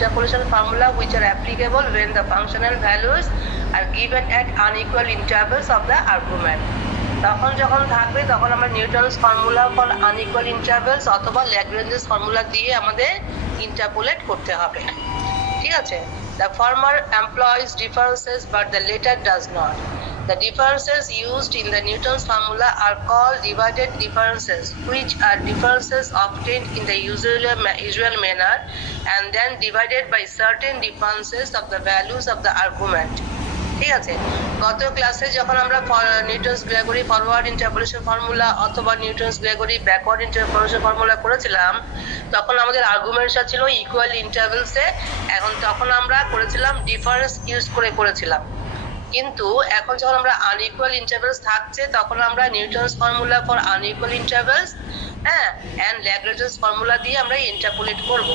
interpolation formula which are applicable when the functional values are given at unequal intervals of the argument. তখন যখন থাকবে তখন আমরা Newton's formula for unequal intervals অথবা ল্যাগ্রেঞ্জেস formula দিয়ে আমাদের ইন্টারপোলেট করতে হবে। ঠিক আছে? The former employs differences but the latter does not. The differences used in the Newton's formula are called divided differences, which are differences obtained in the usual manner and then divided by certain differences of the values of the argument. ঠিক আছে? গত ক্লাসে যখন আমরা Newton's Gregory forward interpolation formula অথবা Newton's Gregory backward interpolation formula করেছিলাম তখন আমাদের আর্গুমেন্টসটা ছিল ইকুয়াল ইন্টারভ্যালসে। তখন আমরা করেছিলাম ডিফারেন্স ইউজ করে করেছিলাম, কিন্তু এখন যখন আমরা আনইকুয়াল ইন্টারভ্যালস থাকছে তখন আমরা Newton's formula for unequal intervals and Lagrange's formula দিয়ে আমরা ইন্টারপোলেট করব।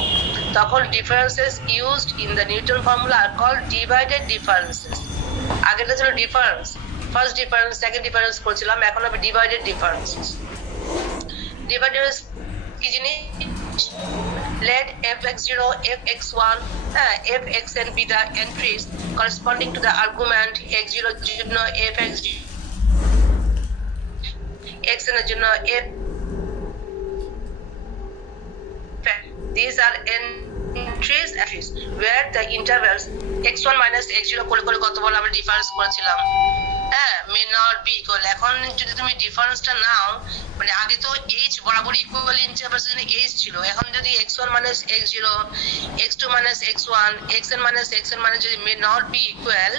তখন differences used in the Newton formula are called divided differences. আগেটা ছিল difference, first difference, second difference করছিলাম, এখন হবে ডিভাইডেড ডিফারেন্সেস। ডিভাইডেড কি জিনিস? Let fx0, fx1, fxn be the entries corresponding to the argument x0 এর জন্য fx0, xn এর জন্য f. These are entries where the intervals x1 minus x0 করে করে কতবার আমরা ডিফারেন্স করেছিলাম, may not be equal. এখন যদি তুমি ডিফারেন্সটা নাও, মানে আগে তো h বরাবর ইকুয়াল ইন্টারভ্যালস জন্য h ছিল, এখন যদি x1 minus x0, x2 minus x1, xn minus xn minus যদি may not be equal,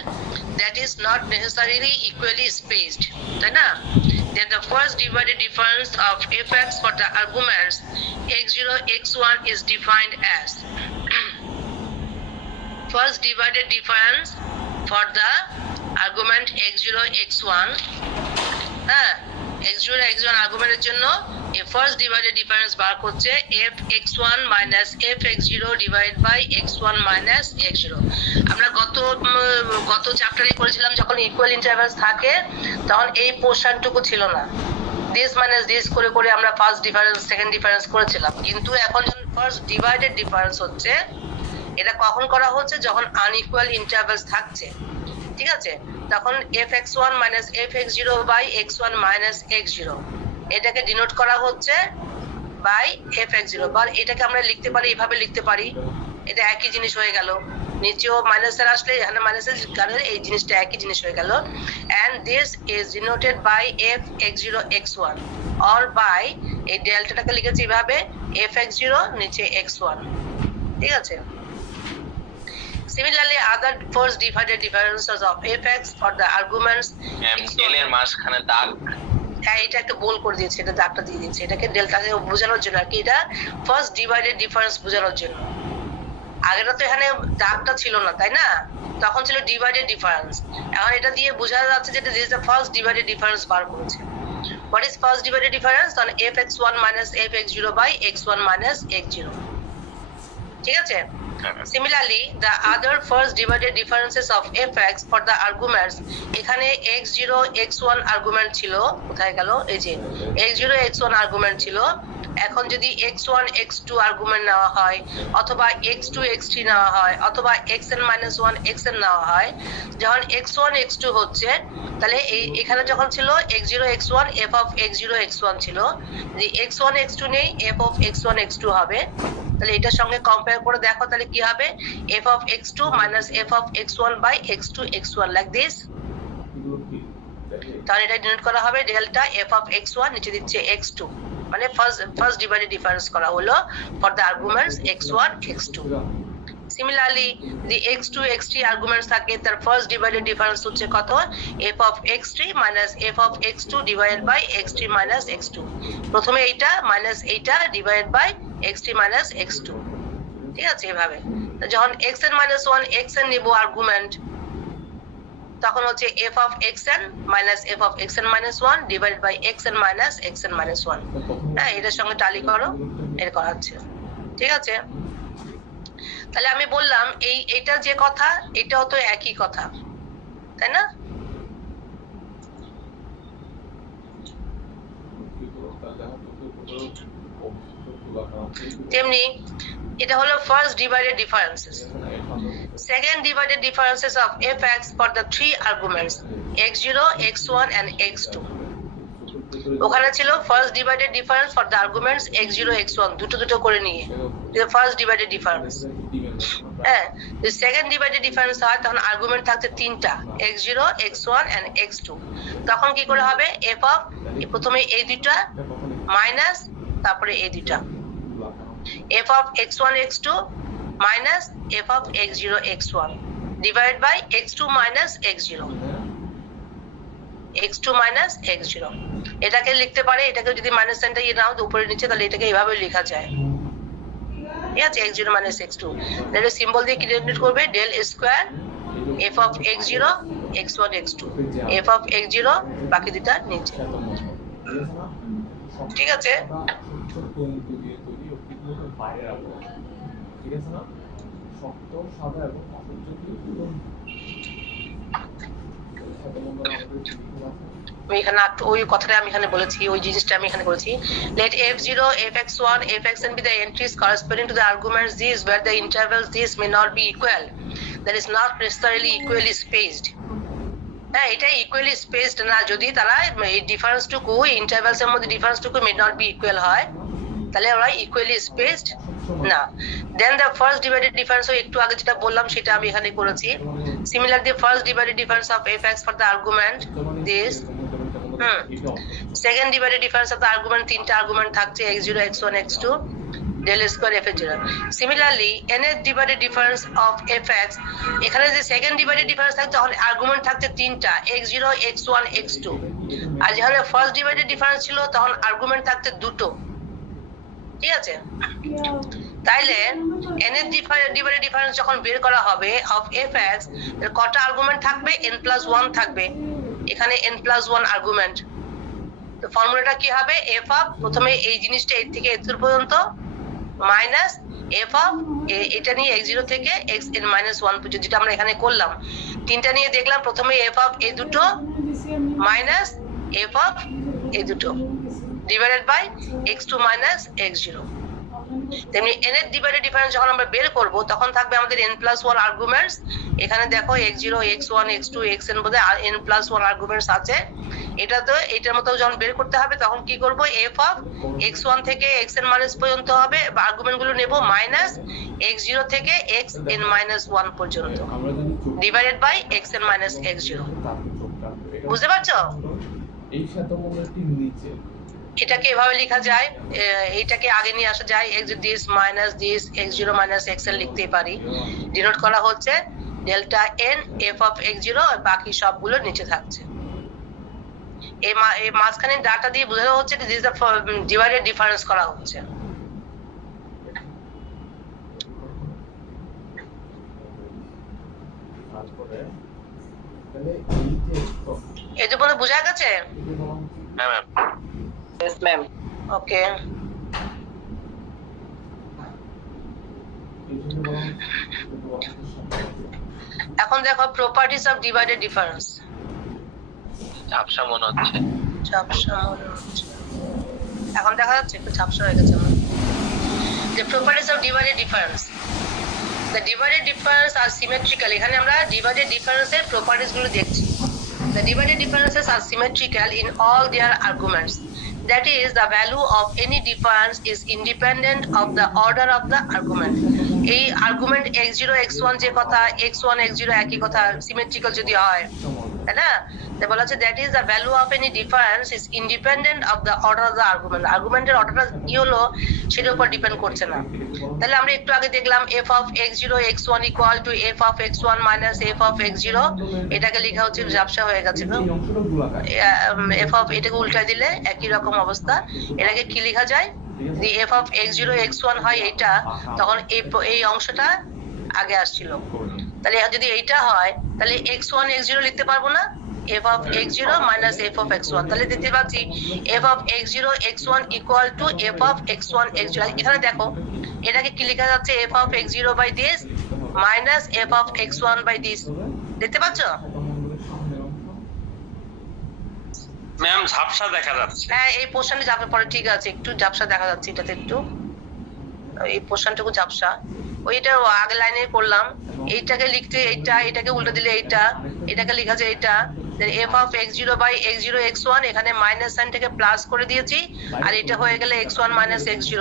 that is not necessarily equally spaced, তাই না? Then the first divided difference of fx for the arguments x0, x1 is defined as first divided difference for the argument x0, x1, x0, x1 আর্গুমেন্টের জন্য first divided difference বার করছে fx1 minus fx0 divided by x1 minus x0। আমরা গত চ্যাপ্টারে করেছিলাম যখন equal intervals থাকে তখন এই পোরশনটুকু ছিল না, দিস মাইনাস দিস করে করে আমরা ফার্স্ট ডিফারেন্স সেকেন্ড ডিফারেন্স করেছিলাম। কিন্তু এখন যখন ফার্স্ট ডিভাইডেড ডিফারেন্স হচ্ছে, এটা কখন করা হচ্ছে? যখন আনইকুয়াল ইন্টারভ্যালস থাকছে। ঠিক আছে? তখন fx1 minus fx0 by x1 minus x0 এটাকে ডিনোট করা হচ্ছে বাই fx0, বা এটাকে আমরা লিখতে পারি, এভাবে লিখতে পারি, এটা একই জিনিস হয়ে গেল। নিচেও মাইনাসের আসলে এখানে মাইনাসের কারণে এই জিনিসটা একই জিনিস হয়ে গেল। and this is denoted by fx0 x1 or by এই ডেল্টাটাকে লিখেছি এভাবে fx0 নিচে x1। ঠিক আছে? Similarly, other first divided differences of fx for the arguments l এর মাঝখানে দাগ, এটা একটা বোল করে দিয়েছে, এটা দাগটা দিয়ে দিয়েছে, এটাকে ডেল্টাকে বোঝানোর জন্য আর কি, এটা ফার্স্ট ডিভাইডেড ডিফারেন্স বোঝানোর জন্য। আগেটা তো এখানে দাগটা ছিল না, তাই না? তখন ছিল ডিভাইডেড ডিফারেন্স। এখন এটা দিয়ে বোঝা যাচ্ছে যে this is the first divided difference বার করেছে। What is first divided difference? তখন fx1 minus fx0 by x1 minus x0। ঠিক আছে? Similarly, the other first divided differences of fx for the arguments, এখানে x0 x1 আর্গুমেন্ট ছিল, কোথায় গেল? এই যে x0 x1 আর্গুমেন্ট ছিল। এখন যদি x1 x2 আর্গুমেন্ট নেওয়া হয় অথবা x2 x3 নেওয়া হয় অথবা xn minus 1 xn নেওয়া হয়, যখন x1 x2 হচ্ছে তাহলে এখানে যখন ছিল x0 x1 f of x0 x1 ছিল, যদি x1 x2 নেই f of x1 x2 হবে। তাহলে এটার সঙ্গে কম্পেয়ার করে দেখো তাহলে কি হবে? f of x2 minus f of x1 by x2 x1 like this। তাহলে এটা ডিনোট করা হবে ডেল্টা f of x1 নিচে দিচ্ছে x2, মানে ফার্স্ট ডিভাইডেড ডিফারেন্স করা হলো for the arguments x1 x2। Similarly, the x2 x3 arguments থাকে, তার ফার্স্ট ডিভাইডেড ডিফারেন্স হচ্ছে কত? f of x3 minus f of x2 divided by x3 minus x2। প্রথমে এইটা মাইনাস এইটা divided by x3 minus x2। ঠিক আছে? এভাবে যখন xn minus 1 xn নিব আর্গুমেন্ট, তখন হচ্ছে f of xn minus f of xn minus 1 divided by xn minus xn minus 1। এটার সঙ্গে টালি করো, এর করাচ্ছে। ঠিক আছে? তাহলে আমি বললাম এটা যে কথা, এটাও তো একই কথা, তাই না? তেমনি এটা হলো first divided differences. Second divided differences of fx for the three arguments x0, x1 and x2। ওখানে ছিল first divided difference for the arguments x0, x1 দুটো করে নিয়ে, ফার্স্ট ডিভাইডেড ডিফারেন্স। হ্যাঁ, যদি সেকেন্ড ডিভাইডেড ডিফারেন্স হয় তখন আর্গুমেন্ট থাকছে তিনটা, x0, x1 and x2। তখন কি করে হবে, f অফ প্রথমে এই দুইটা মাইনাস তারপরে এই দুইটা, f of x1, x2 minus f of x0, x1 divided by x2 minus x0, x2 minus x0। এটাকে লিখতে পারে, এটাকে যদি মাইনাস সাইনটা নাও উপরে নিচে, তাহলে এটাকে এইভাবে লেখা যায়, ঠিক আছে, x0 মাইনাস x2। তাহলে সিম্বল দিয়ে কি ডেরিভেট করবে, del square f of x0, x1, x2, f of x0 বাকি দুটা নিচে, ঠিক আছে। আমি এখানে ওই কথাটা আমি এখানে বলেছি, ওই জিনিসটা আমি এখানে বলেছি, let f0, fx1, fxn be the entries corresponding to the arguments these where the intervals these may not be equal, that is not necessarily equally spaced। হ্যাঁ, এটা ইকুয়ালি স্পেসড না, যদি তারা এই ডিফারেন্সটুকু ইন্টারভ্যালস এর মধ্যে ডিফারেন্সটুকু may not be equal হয়, তাহলে ওরা ইকুয়ালি স্পেসড না। দেন দ্য ফার্স্ট ডিভাইডেড ডিফারেন্স, একটু আগে যেটা বললাম সেটা আমি এখানে করেছি। Similar the first divided difference of fx for the argument this, second divided difference of the argument, তিনটা আর্গুমেন্ট থাকছে x0, x1, x2 del square f0। Similarly nth divided difference of fx, এখানে যে সেকেন্ড ডিভাইডেড ডিফারেন্স থাকছে তখন argument থাকছে তিনটা, x0, x1, x2। আর যেখানে first divided difference ছিল তখন আর্গুমেন্ট থাকছে দুটো, ঠিক আছে। তাইলে nth ডিভাইডেড ডিফারেন্স যখন বের করা হবে অফ fx, এর কটা আর্গুমেন্ট থাকবে, n+1 থাকবে, এখানে n+1 আর্গুমেন্ট। তো ফর্মুলাটা কি হবে, f অফ প্রথমে এই জিনিসটা এর থেকে এত পর্যন্ত মাইনাস f অফ এটা নিয়ে x0 থেকে xn-1 পর্যন্ত, যেটা আমরা এখানে করলাম। তিনটা নিয়ে দেখলাম, প্রথমে f অফ এই দুটো মাইনাস f অফ এই দুটো divided by x2 minus x0। তেমনি nth ডিভাইডেড ডিফারেন্স যখন আমরা বের করব তখন থাকবে আমাদের n+1 আর্গুমেন্টস। এখানে দেখো x0, x1, x2, xn বোধহয় আর n+1 আর্গুমেন্টস আছে। এটা তো এটার মতো যখন বের করতে হবে তখন কি করব, f অফ x1 থেকে xn মাইনাস পর্যন্ত হবে, আর্গুমেন্ট গুলো নেব মাইনাস x0 থেকে xn-1 পর্যন্ত divided by xn minus x0। বুঝতে পারছো? এই শতমূলটির নিচে এটাকে এভাবে লেখা যায়, এইটাকে আগে নিয়ে আসা যায়, this minus this x0 minus xn লিখতেই পারি। ডিনোট করা হচ্ছে delta n f of x0, আর বাকি সবগুলো নিচে থাকছে। এই মাঝখানে ডাটা দিয়ে বোঝানো হচ্ছে this is the divided difference করা হচ্ছে। তারপরে তাহলে এই যে এই তো বোঝা গেছে? হ্যাঁ ম্যাম। Yes, ma'am. Okay. এখন দেখো প্রপার্টিজ অফ ডিভাইডেড ডিফারেন্স। ঝাপসা মনে হচ্ছে। এখন দেখা যাচ্ছে একটু ঝাপসা হয়ে গেছে আমার। The properties of divided difference. The divided difference are symmetrical. এখানে আমরা divided difference এর প্রপার্টিজ গুলো দেখছি। The divided differences are symmetrical in all their arguments. That is, the value of any difference is independent of the order of the argument. এই argument x0, x1 যে কথা, x1, x0 একই কথা, symmetrical যদি হয়, তাই না? তাই বলা আছে that is the value of any difference is independent of the order of the argument. আর্গুমেন্টের অর্ডারটা কি হলো সেটার উপর ডিপেন্ড করছে না। তাহলে আমরা একটু আগে দেখলাম f of x0, x1 equal to f of x1 minus f of x0, এটাকে লেখা হচ্ছে ঝাপসা হয়ে গেছে তো f of এটাকে উল্টা দিলে একই রকম অবস্থা। এটাকে কি লেখা যায়, যদি f of x0, x1 হয় এটা, তখন এই অংশটা আগে আসছিল। তাহলে যদি এইটা হয় তাহলে x1, x0 লিখতে পারবো না, f of x0 minus f of x1, তাহলে দিতে পারছি f of x0, x1 equal to f of x1, x0। এখানে দেখো এটাকে কি লেখা যাচ্ছে, f of x0 by this minus f of x1 by this, দেখতে পাচ্ছ? ম্যাম ঝাপসা দেখা যাচ্ছে। হ্যাঁ, এই পোর্শনে যাবে পরে, ঠিক আছে, একটু ঝাপসা দেখা যাচ্ছে এটাতে একটু। এই পোর্শনটুকু ঝাপসা, ওইটা আগে লাইনে করলাম। এইটাকে লিখতে এইটা, এটাকে উল্টো দিলে এইটা, এটাকে লেখা যায় এটা। f of x0 by x0 x1, এখানে মাইনাস সাইনটাকে প্লাস করে দিয়েছি, আর এটা হয়ে গেলে x1 মাইনাস x0।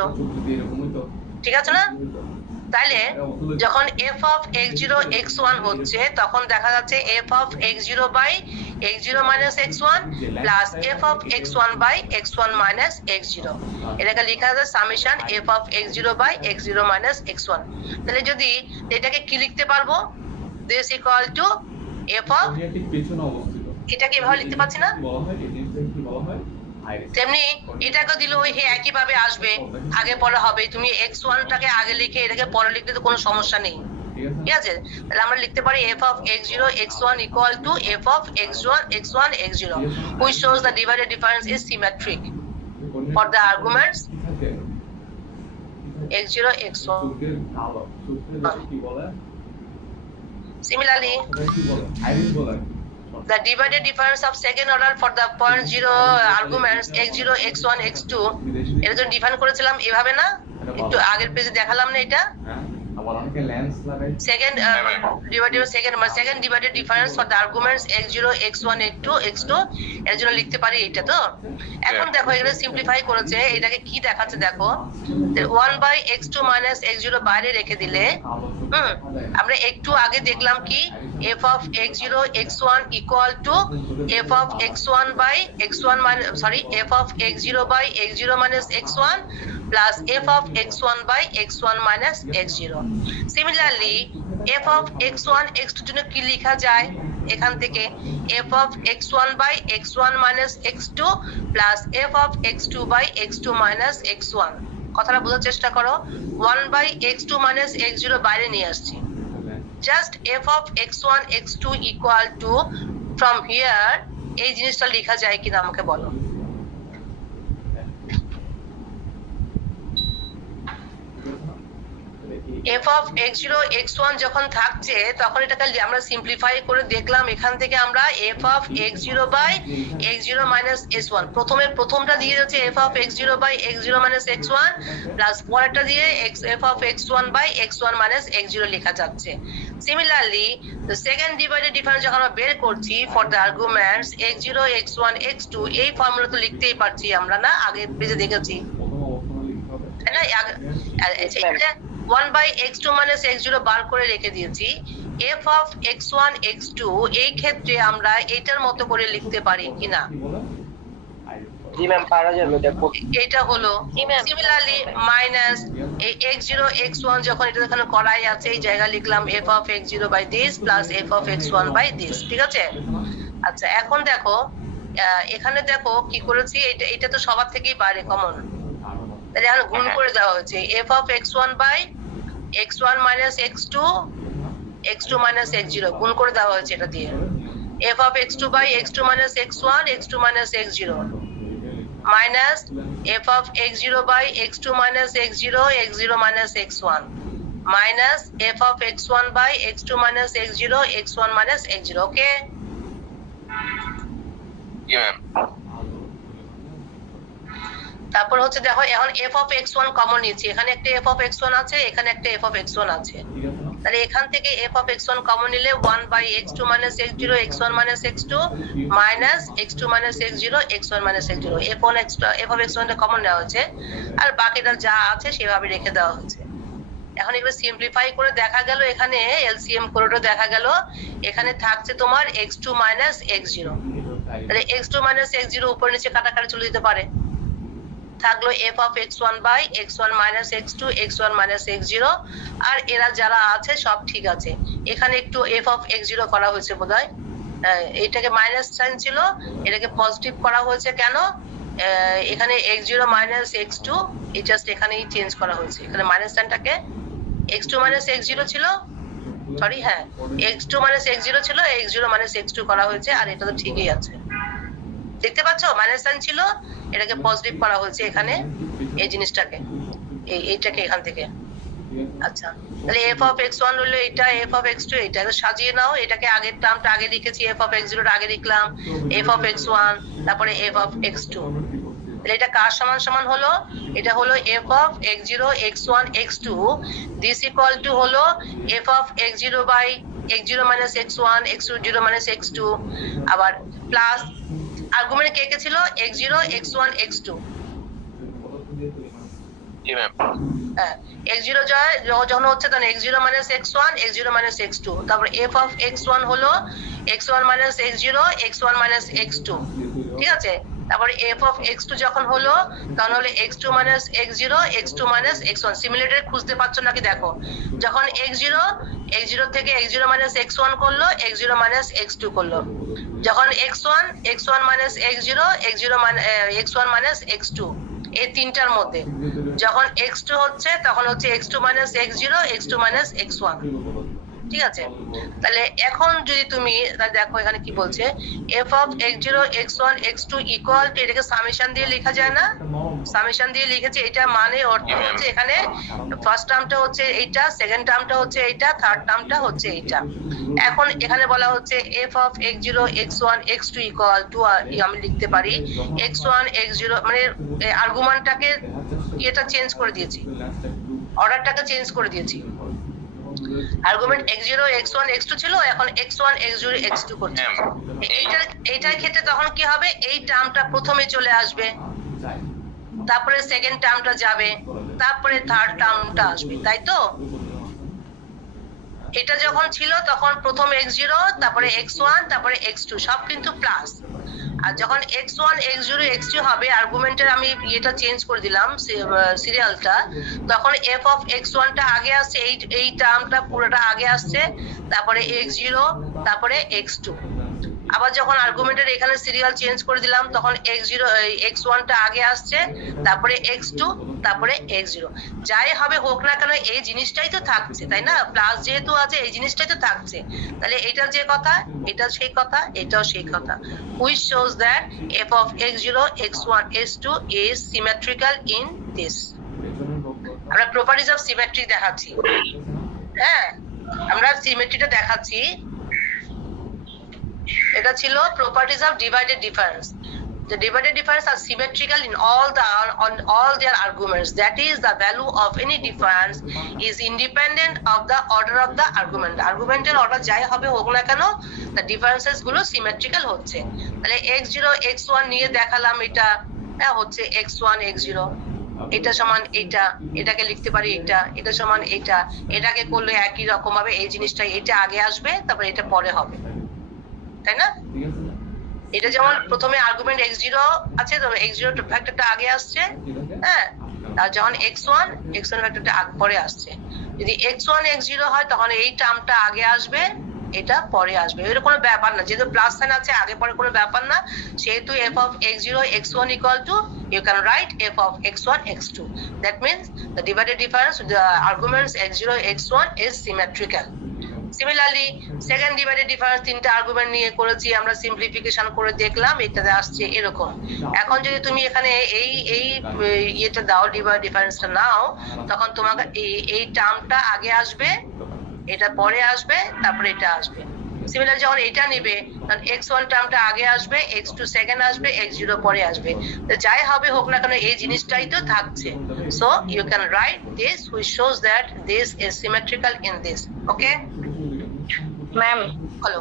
এরকমই তো। ঠিক আছে না? তাইলে যখন f of x0 x1 হচ্ছে তখন দেখা যাচ্ছে f of x0 by x0 minus x1 plus f of x1 by x1 minus x0, এটাকে লেখা আছে summation f of x0 by x0 minus x1। তাহলে যদি এটাকে কি লিখতে পারবো, this equal to f of, এটা ঠিক পেছনে অবস্থিত। এটাকে এভাবে লিখতে পারছি না? বলা হয় এই জিনিসটাকে কি বলা হয়? আইরিস। তেমনি এটাকে দিলে ওই একই ভাবে আসবে, আগে পরে হবে। তুমি x1 টাকে আগে লিখে এটাকে পরে লিখলে তো কোনো সমস্যা নেই। ঠিক আছে, তাহলে আমরা লিখতে পারি f of x0 x1 equal to f of x1 x1 x0, which shows the divided difference is symmetric for the arguments x0 x1। চোখের কালো, চোখের কি বলে? Similarly, ওটা কি বলে? আইরিস বলে। the divided difference of second order for the point 0 arguments x0 x1 x2, এটা যখন ডিফাইন করেছিলাম এভাবে না, একটু আগের পেজে দেখালাম না এটা। হ্যাঁ, আবার অনেকে লেন্স লাগায়। Second divided difference for the arguments x0 x1 x2 x2, এর জন্য লিখতে পারি এটা। তো এখন দেখো এখানে সিম্পলিফাই করেছে, এটাকে কি দেখাচ্ছে দেখো, 1 by x2 minus x0 বাইরে রেখে দিলে আমরা একটু আগে দেখলাম কি f of x0 x1 equal to f of x1 by x1 minus f of x0 by x0 minus x1 plus f of x1 by x1 minus x0। Similarly, f of x1 x2 জন্য কি লেখা যায়, এখান থেকে f of x1 by x1 minus x2 plus f of x2 by x2 minus x1। কথাটা বোঝার চেষ্টা করো, 1 by x2 minus x0 বাইরে নিয়ে আসছি, just f of x1 x2 equal to, from here এই জিনিসটা লেখা যায় কিনা আমাকে বলো। f of x0 x1 যখন থাকছে তখন এটাকে আমরা সিম্পলিফাই করে দেখলাম, এখান থেকে আমরা f of x0 by x0 minus s1, প্রথমটা দিয়ে যাচ্ছে f of x0 by x0 minus x1 plus পরেরটা দিয়ে f of x1 by x1 minus x0 লেখা যাচ্ছে। Similarly, the second divided difference যখন আমরা বের করছি for the arguments x0 x1 x2, এই ফর্মুলা তো লিখতেই পারছি আমরা না, আগে পেজে দেখেছি তাই না? 1 by x2 minus x0 বার করে রেখে দিয়েছি। f of x1 x2 এই ক্ষেত্রে আমরা এটার মতো করে লিখতে পারি কিনা? জি ম্যাম, পারা যাবে। দেখো এটা হলো সিমিলারলি মাইনাস x0 x1 যখন এটা এখানে করাই আছে, এই জায়গা লিখলাম f of x0 by this plus f of x1 by this। ঠিক আছে, আচ্ছা এখন দেখো এখানে দেখো কি করেছি, এটা তো সবার থেকেই বাইরে কমন, তাহলে এখন গুণ করে দেওয়া হয়েছে f of x1 by x1 minus x2 x2 minus x0, গুণ করে দেওয়া হয়েছে এটা দিয়ে। f of x2 by x2 minus x1 x2 minus x0 minus f of x0 by x2 minus x0 x0 minus x1 minus f of x1 by x2 minus x0 x1 minus x0। ওকে, তারপর হচ্ছে দেখো এখন f of x1 common নিয়েছি, এখানে একটা f of x1 আছে, এখানে একটা f of x1 আছে, তাহলে এখান থেকে f of x1 কমন নিলে 1 by x2 minus x0 x1 minus x2 minus x2 minus x0 x1 minus x0, f of x1 টা কমন নেওয়া হয়েছে, আর বাকিটা যা আছে সেভাবে রেখে দেওয়া হয়েছে। এখন এগুলো সিম্পলিফাই করে দেখা গেল, এখানে এলসিএম করে দেখা গেল এখানে থাকছে তোমার x2 minus x0, তাহলে x2 minus x0 উপর নিচে কাটাকাটি চলে যেতে পারে, থাকলো f of x1 by x1 minus x2 x1 minus x0, আর এরা যারা আছে সব ঠিক আছে। এখানে একটু f of x0 করা হয়েছে বোধহয়, এটাকে মাইনাস সাইন ছিল, এটাকে পজিটিভ করা হয়েছে কেন, এখানে x0 minus x2 এই জাস্ট এখানেই চেঞ্জ করা হয়েছে, এখানে মাইনাস সাইনটাকে x2 minus x0 ছিল, সরি হ্যাঁ x2 minus x0 ছিল, x0 minus x2 করা হয়েছে, আর এটা তো ঠিকই আছে, দেখতে পাচ্ছ মাইনাস সাইন ছিল, এটাকে পজিটিভ করা হয়েছে এখানে এই জিনিসটাকে, এইটাকে এখান থেকে। আচ্ছা তাহলে f of x1 হলো এটা, f of x2 এটা, সাজিয়ে নাও, এটাকে আগের টার্মটা আগে লিখেছি, f of x0 আগে লিখলাম, f of x1 তারপরে f of x2, তাহলে এটা কার সমান সমান হলো? এটা হলো f of x0 x1 x2 this equal to হলো f of x0 by x0 minus x1 x2 0 minus x2 আবার প্লাস আর্গুমেন্ট কে কে ছিল x0 x1 x2 জি ম্যাম x0 যখন হচ্ছে তখন x0 minus x1 x0 minus x2 তারপর f of x1 হলো x1 minus x0 x1 minus x2 ঠিক আছে। তারপরে f of x2 যখন হলো তখন হলো x2 minus x0 x2 minus x1 similarity খুঁজতে পারছো নাকি দেখো, যখন x0 থেকে x0 minus x1 করলো x0 minus x2 করলো, যখন x1 minus x0 x1 minus x2 এই তিনটার মধ্যে যখন x2 হচ্ছে তখন হচ্ছে x2 minus x0 x2 minus x1 ঠিক আছে। তাহলে এখন যদি তুমি দেখো এখানে কি বলছে f of x0 x1 x2 equal to এটাকে সামেশন দিয়ে লেখা যায় না, সামেশন দিয়ে লিখেছি, এটা মানে অর্থ হচ্ছে এখানে ফার্স্ট টার্মটা হচ্ছে এইটা, সেকেন্ড টার্মটা হচ্ছে এইটা, থার্ড টার্মটা হচ্ছে এইটা। এখন এখানে বলা হচ্ছে f of x0 x1 x2 equal to আমি লিখতে পারি x1 x0 মানে আর্গুমেন্টটাকে এটা চেঞ্জ করে দিয়েছি, অর্ডারটাকে চেঞ্জ করে দিয়েছি। আর্গুমেন্ট x0 x1 x2 ছিল, এখন x1 x0 x2 করছে। এইটার ক্ষেত্রে তখন কি হবে, এই টার্মটা প্রথমে চলে আসবে, তারপরে সেকেন্ড টার্মটা যাবে, তারপরে থার্ড টার্মটা আসবে, তাই তো? এটা যখন ছিল তখন প্রথম x0 তারপরে x1 তারপরে x2 সব কিন্তু প্লাস, আর যখন x1 x0 x2 হবে আর্গুমেন্টের আমি এটা চেঞ্জ করে দিলাম সিরিয়ালটা, তখন f of x1 টা আগে আসছে, এই টার্মটা পুরোটা আগে আসছে, তারপরে x0 তারপরে x2। আবার যখন আর্গুমেন্টের এখানে সিরিয়াল চেঞ্জ করে দিলাম তখন x0 x1 টা আগে আসছে, তারপরে x2 তারপরে x0। যাই হবে হোক না কেন এই জিনিসটাই তো থাকছে, তাই না? প্লাস যেহেতু আছে এই জিনিসটাই তো থাকছে, তাহলে এটা যে কথা এটা সেই কথা এটাও সেই কথা। which shows that f of x0 x1 x2 is symmetrical in this। আমরা প্রপার্টিজ অফ সিমেট্রি দেখাচ্ছি, হ্যাঁ আমরা সিমেট্রিটা দেখাচ্ছি। এটা ছিল properties of divided difference. The divided difference are symmetrical in on all their arguments. That is, the value of any difference is independent of the order of the argument. Argumental order যাই হবে হোক না কেন, the differences গুলো symmetrical হচ্ছে। তাহলে x0 x1 নিয়ে দেখালাম, এটা হচ্ছে x1 x0, এটা সমান এটা, এটাকে লিখতে পারি এটা সমান এটাকে করলে একই রকম হবে, এই জিনিসটা এটা আগে আসবে তারপর এটা পরে হবে, তাই না? এটা যেমন প্রথমে আর্গুমেন্ট x0 আছে, তবে x0 ফ্যাক্টরটা আগে আসছে, হ্যাঁ, আর যখন x1 ফ্যাক্টরটা পরে আসছে। যদি x1 x0 হয় তখন এই টার্মটা আগে আসবে, এটা পরে আসবে, এর কোনো ব্যাপার না, যেহেতু প্লাস সাইন আছে আগে পরে কোনো ব্যাপার না, সেহেতু f of x0 x1 equal to you can write f of x1 x2. That means the divided difference with the arguments x0 x1 is symmetrical. Similarly, second divided difference তিনটা argument নিয়ে করেছি আমরা, সিম্পলিফিকেশন করে দেখলাম এটাতে আসছে এরকম। এখন যদি তুমি এখানে এই এটা দাও, ডিভাইড ডিফারেন্সটা নাও, তখন তোমাকে এই টার্মটা আগে আসবে, এটা পরে আসবে, তারপরে এটা আসবে। সিমিলার যখন এটা নেবে তখন x1 টার্মটা আগে আসবে, x2 সেকেন্ড আসবে, x0 পরে আসবে। যাই হবে হোক না কেন এই জিনিসটাই তো থাকছে। So you can write this which shows that this is symmetrical in this. Okay? Ma'am hello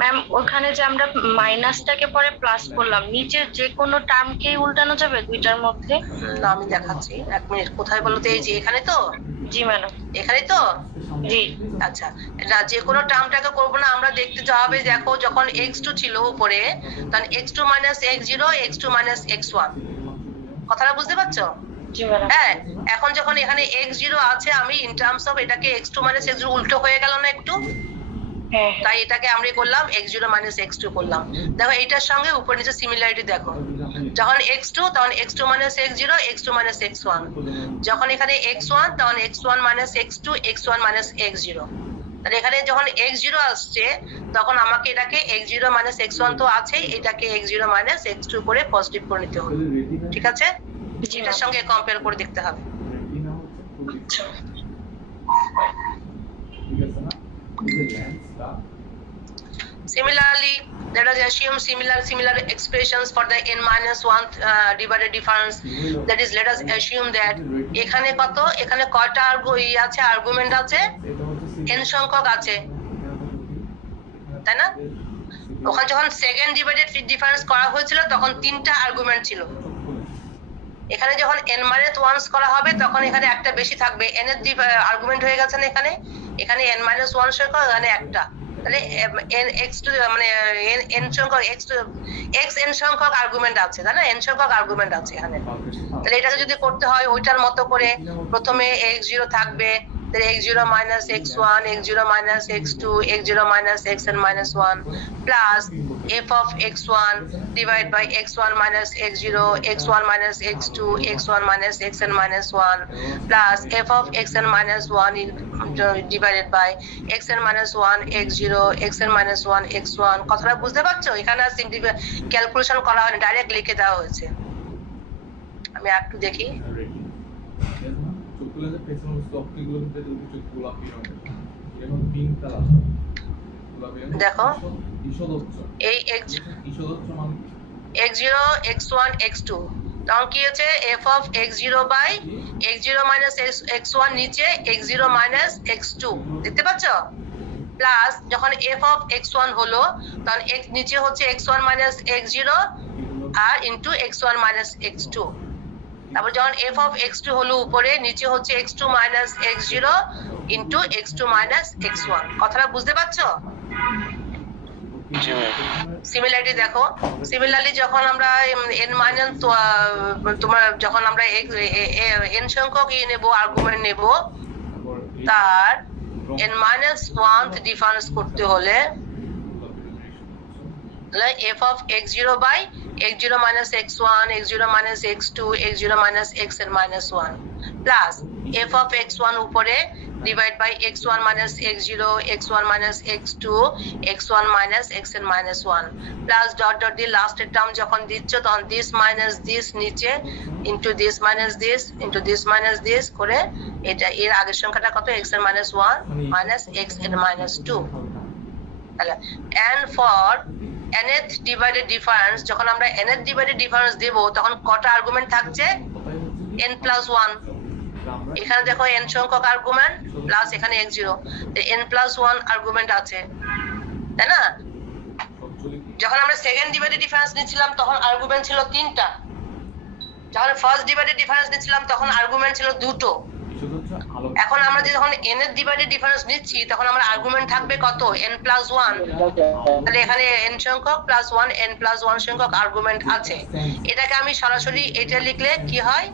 ma'am, ওখানে যে আমরা মাইনাসটাকে পরে প্লাস করলাম, নিচের যে কোনো টার্মকেই উল্টানো যাবে দুইটার মধ্যে? না আমি দেখাচ্ছি, এক মিনিট, কোথায় বলো তো? এই যে এখানে তো। জি ম্যাডাম। এখানে তো? জি। আচ্ছা, না যে কোনো টার্মটাকে করবো না, আমরা দেখতে হবে, দেখো যখন x2 ছিল উপরে তখন x2 minus x0 x2 minus x1, কথাটা বুঝতে পারছো? জি ম্যাডাম। হ্যাঁ, এখন যখন এখানে x0 আছে, আমি ইন টার্মস অফ এটাকে x2 minus x0 উল্টো হয়ে গেল না একটু, হ্যাঁ, তাই এটাকে আমরা করলাম x0 minus x2 করলাম। দেখো এটার সঙ্গে উপর নিচে সিমিলারিটি দেখো, যখন x2 তখন x2 minus x0 x2 minus x1, যখন এখানে x1 তখন x1 minus x2 x1 minus x0। তাহলে এখানে যখন x0 আসছে তখন আমাকে এটাকে x0 minus x1 তো আছেই, এটাকে x0 minus x2 করে পজিটিভ করে নিতে হবে, ঠিক আছে? এটার সঙ্গে কম্পেয়ার করে দেখতে হবে। Similarly, let us assume similar expressions for the n minus 1 divided difference. That is, let us assume that এখানে কত, এখানে কয়টা আছে, আর্গুমেন্ট আছে, n সংখ্যক আছে, তাই না? ওখানে যখন সেকেন্ড ডিভাইডেড ডিফারেন্স করা হয়েছিল তখন 3টা আর্গুমেন্ট ছিল। এখানে যখন n মাইনাস 1 করা হবে তখন এখানে একটা বেশি থাকবে, n এর আর্গুমেন্ট হয়ে গেছে না এখানে, এখানে n মাইনাস 1 সংখ্যক, এখানে একটা, তাহলে n x টু মানে n সংখ্যক x n সংখ্যক আর্গুমেন্ট আছে, তাই না? n সংখ্যক আর্গুমেন্ট আছে এখানে। তাহলে এটাকে যদি করতে হয় ওইটার মতো করে, প্রথমে x0 থাকবে, তাহলে x0 minus x1, x0 minus x2, x0 minus xn minus 1 plus f of x1 divided by x1 minus x0, x1 minus x2, x1 minus xn minus 1 plus f of xn minus 1 divided by xn minus 1 x0, xn minus 1 x1। কথাটা বুঝতে পারছো? এখানে calculation করা হয়নি, direct লিখে দেওয়া হয়েছে। আমি একটু দেখি, চোখগুলোতে পেছনের স্টকগুলোর ভিতরে কিছু গোলাপি রঙের, যেমন পিঙ্ক কালার, গোলাপি রঙের। দেখো ঈষদোচ্চ, এই ঈষদোচ্চ মানে x0, x1, x2, তখন কি হচ্ছে f of x0 by x0 minus x1 নিচে x0 minus x2, দেখতে পাচ্ছ? প্লাস যখন f of x1 হলো তখন x নিচে হচ্ছে x1 minus x0 আর ইনটু x1 minus x2। তারপর যখন f of x2 হলো উপরে, নিচে হচ্ছে x2 minus x0 into x2 minus x1। কথাটা বুঝতে পারছো? সিমিলারিটি দেখো, সিমিলারলি যখন আমরা n মাইনাস তোমার যখন আমরা n সংখ্যক নেব, আর্গুমেন্ট নেব, তার n মাইনাস 1 ডিফারেন্স করতে হলে f of x0 by x0 minus x1, x0 minus x2, x0 minus xn minus 1 plus f of x1 উপরে divide by x1 minus x0, x1 minus x2, x1 minus xn minus 1 plus dot dot দিয়ে লাস্টের term যখন দিচ্ছ তখন this minus this নিচে into this minus this into this minus this করে এটা এর আগের সংখ্যাটা কত, xn minus 1 minus xn minus 2। তাহলে and for nth divided difference, যখন আমরা nth ডিভাইডেড ডিফারেন্স দেব তখন কটা আর্গুমেন্ট থাকছে, n plus 1। এখানে দেখো n সংখ্যক আর্গুমেন্ট প্লাস এখানে x0, n plus 1 আর্গুমেন্ট আছে, তাই না? যখন আমরা সেকেন্ড ডিভাইডেড ডিফারেন্স নিচ্ছিলাম তখন আর্গুমেন্ট ছিল 3টা, যখন ফার্স্ট ডিভাইডেড ডিফারেন্স নিচ্ছিলাম তখন আর্গুমেন্ট ছিল 2টো। এখন আমরা যখন n এর ডিভাইডেড ডিফারেন্স নিচ্ছি তখন আমরা আর্গুমেন্ট থাকবে কত, n plus 1। তাহলে এখানে n সংখ্যক প্লাস 1, n plus 1 সংখ্যক আর্গুমেন্ট আছে। এটাকে আমি সরাসরি এটা লিখলে কি হয়,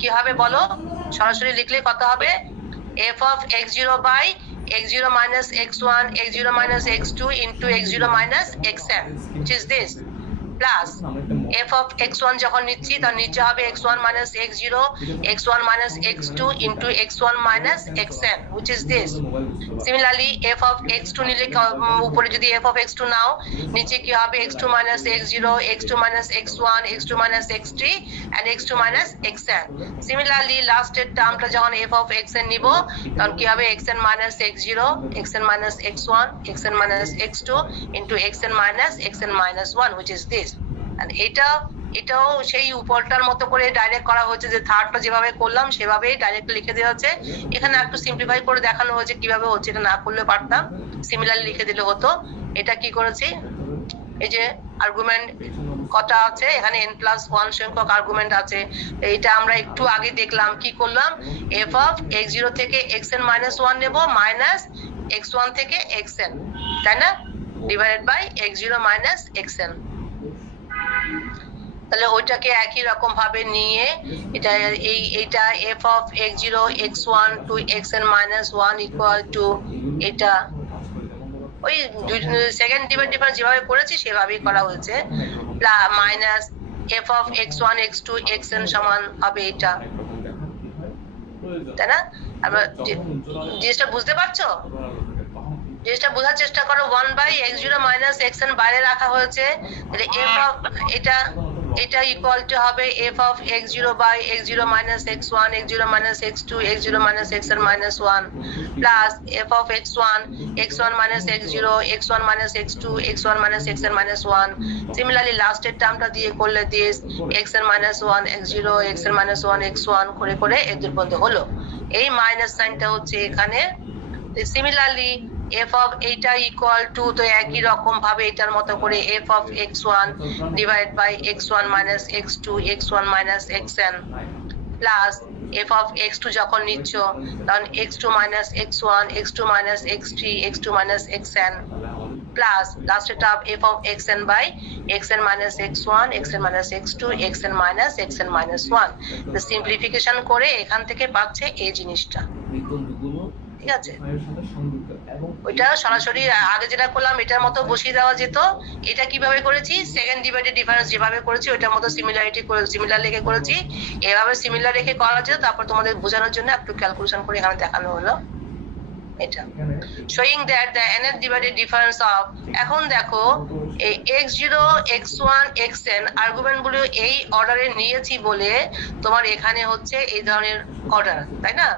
কি হবে বলো? সরাসরি লিখলে কত হবে, f of x0 by x0 minus x1, x0 minus x2 into x0 minus xn, which is this, plus f of x1 যখন নিচ্ছি তখন নিচে হবে x1 minus x0, x1 minus x2 into x1 minus xn, which is this. Similarly, f of x2 নিলে উপরে যদি f of x2 নাও, নিচে কি হবে x2 minus x0, x2 minus x1, x2 minus x3 and x2 minus xn. Similarly, লাস্টের টার্মটা যখন f of xn নিব তখন কি হবে xn minus x0, xn minus x1, xn minus x2 into xn minus 1, which is this. And এটাও সেই উপরটার মতো করে ডাইরেক্ট করা হয়েছে, যে থার্ডটা যেভাবে করলাম সেভাবেই ডাইরেক্ট লিখে দেওয়া হচ্ছে। এখানে একটু সিম্পলিফাই করে দেখানো হয়েছে কিভাবে হচ্ছে, এটা না করলে পারতাম, সিমিলারলি লিখে দিলে হতো। এটা কি করেছি, এই যে আর্গুমেন্ট কটা আছে, এখানে n plus 1 সংখ্যক আর্গুমেন্ট আছে। এইটা আমরা একটু আগে দেখলাম, কি করলাম, f of x0 থেকে xn minus 1 নেব মাইনাস x1 থেকে xn, তাই না, divided by x0 minus xn। তাহলে ওইটাকে একই রকম ভাবে নিয়ে এইটা f of x0 x1 to xn minus 1 equal to এটা ওই সেকেন্ড ডিভাইড ডিফারেন্স যেভাবে করেছি সেভাবেই করা হয়েছে, minus f of x1 x2 xn সমান হবে এটা, তাই না? আমরা জিনিসটা বুঝতে পারছো? জিনিসটা বোঝার চেষ্টা করো। 1 by x0 minus xn বাইরে রাখা হয়েছে, f of এটা এটা ইকুয়াল টু হবে f of x0 by x0 minus x1 x0 minus x2 x0 minus xn minus 1 plus f of x1 x1 minus x0 x1 minus x2 x1 minus xn minus 1. Similarly last এর টার্মটা দিয়ে করলে this xn minus 1 x0 xn minus 1 x1 করে করে এর পর্যন্ত হলো। এই minus সাইনটা হচ্ছে এখানে। সিমিলারলি f of এটা ইকুয়াল টু, তো একই রকম ভাবে এটার মতো করে f of x1 divide by x1 minus x2 x1 minus xn plus f of x2 যখন নিচ্ছ তখন x2 minus x1 x2 minus x3 x2 minus xn plus লাস্টের term f of xn by xn minus x1 xn minus x2 xn minus xn minus 1। তো simplification করে এখান থেকে পাচ্ছে এই জিনিসটা, ঠিক আছে? ওইটা সরাসরি আগে যেটা করলাম এটার মতো বসিয়ে দেওয়া যেত। এটা কিভাবে করেছি, সেকেন্ড ডিভাইডেড ডিফারেন্স যেভাবে করেছি ওইটার মতো সিমিলার রেখে করেছি। এভাবে সিমিলার রেখে করা যেত, তারপর তোমাদের বোঝানোর জন্য একটু ক্যালকুলেশন করে এখানে দেখানো হলো এটা। Showing that the nth divided difference of, এখন দেখো এই x0 x1 xn আর্গুমেন্ট গুলো এই অর্ডারে নিয়েছি বলে তোমার এখানে হচ্ছে এই ধরনের অর্ডার, তাই না?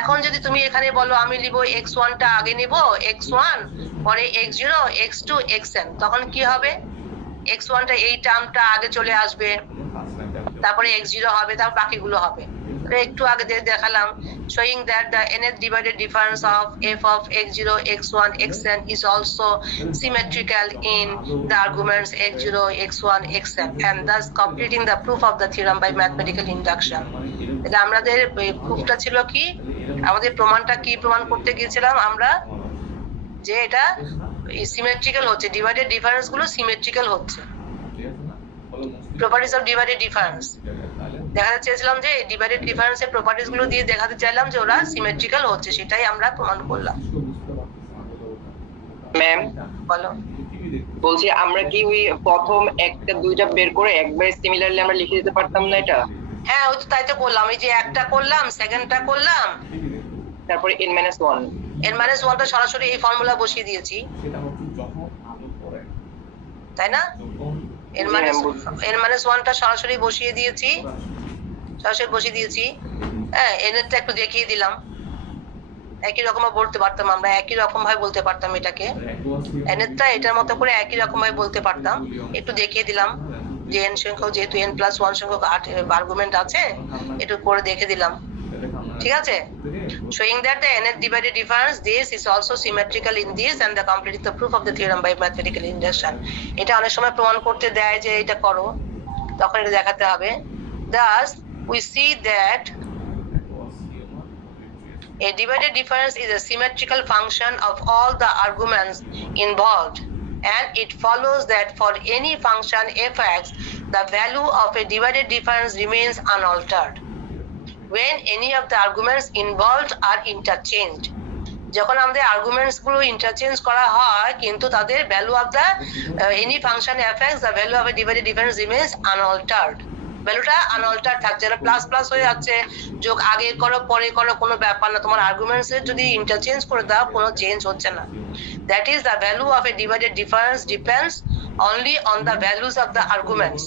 এখন যদি তুমি এখানে বলো আমি নিব x1 টা আগে নিব x1 পরে x0 x2 xn, তখন কি হবে? x1 টা এই টার্মটা আগে চলে আসবে, তারপরে x0 হবে, তারপর বাকিগুলো হবে। একটু আগে দেখালাম showing that the nth divided difference of f of x0 x1 xn is also symmetrical in the arguments x0 x1 xn and thus completing the proof of the theorem by mathematical induction. এটা আমাদের প্রুফটা ছিল কি, আমাদের প্রমাণটা কি প্রমাণ করতে গিয়েছিলাম আমরা, যে এটা সিমেট্রিক্যাল হচ্ছে, ডিভাইডেড ডিফারেন্স গুলো সিমেট্রিক্যাল হচ্ছে। প্রপার্টিজ অফ ডিভাইডেড ডিফারেন্স দেখাতে চেয়েছিলাম, যে ডিভাইডেড ডিফারেন্সের প্রপার্টিজ গুলো দিয়ে দেখাতে চাইলাম যে ওরা সিমেট্রিক্যাল হচ্ছে, সেটাই আমরা প্রমাণ করলাম। ম্যাম বলো। বলছি আমরা কি ওই প্রথম একটা দুইটা বের করে একবার সিমিলারলি আমরা লিখে দিতে পারতাম না এটা? হ্যাঁ, ওই তো তাই তো করলাম, এই যে একটা করলাম, সেকেন্ডটা করলাম, তারপরে n-1 n-1টা সরাসরি এই ফর্মুলা বসিয়ে দিয়েছি, তাই না? n-1টা সরাসরি বসিয়ে দিয়েছি, হ্যাঁ। n-টা একটু দেখিয়ে দিলাম, একই রকম বলতে পারতাম আমরা, একই রকম ভাবে বলতে পারতাম এটাকে, n-টা এটার মতো করে একই রকম ভাবে বলতে পারতাম। একটু দেখিয়ে দিলাম যে n সংখ্যক, যেহেতু n+1 সংখ্যক আর্গুমেন্ট আছে, একটু করে দেখে দিলাম, ঠিক আছে? Showing that the nth divided difference this is also symmetrical in this and the completing the proof of the theorem by mathematical induction. এটা অনেক সময় প্রমাণ করতে দেয় যে এটা করো, তখন এটা দেখাতে হবে। Thus we see that a divided difference is a symmetrical function of all the arguments involved, and it follows that for any function f(x), the value of a divided difference remains unaltered when any of the arguments involved are interchanged. যখন আমাদের arguments গুলো interchange করা হয় কিন্তু তাদের value of the any function f(x), the value of a divided difference remains unaltered, ভ্যালুটা আনঅল্টার্ড থাকছে না, প্লাস প্লাস হয়ে যাচ্ছে, যোগ আগে করো পরে করো কোনো ব্যাপার না, তোমার আর্গুমেন্টস এর যদি ইন্টারচেঞ্জ করে দাও কোনো চেঞ্জ হচ্ছে না। That is the value of A divided difference depends only on the values of the arguments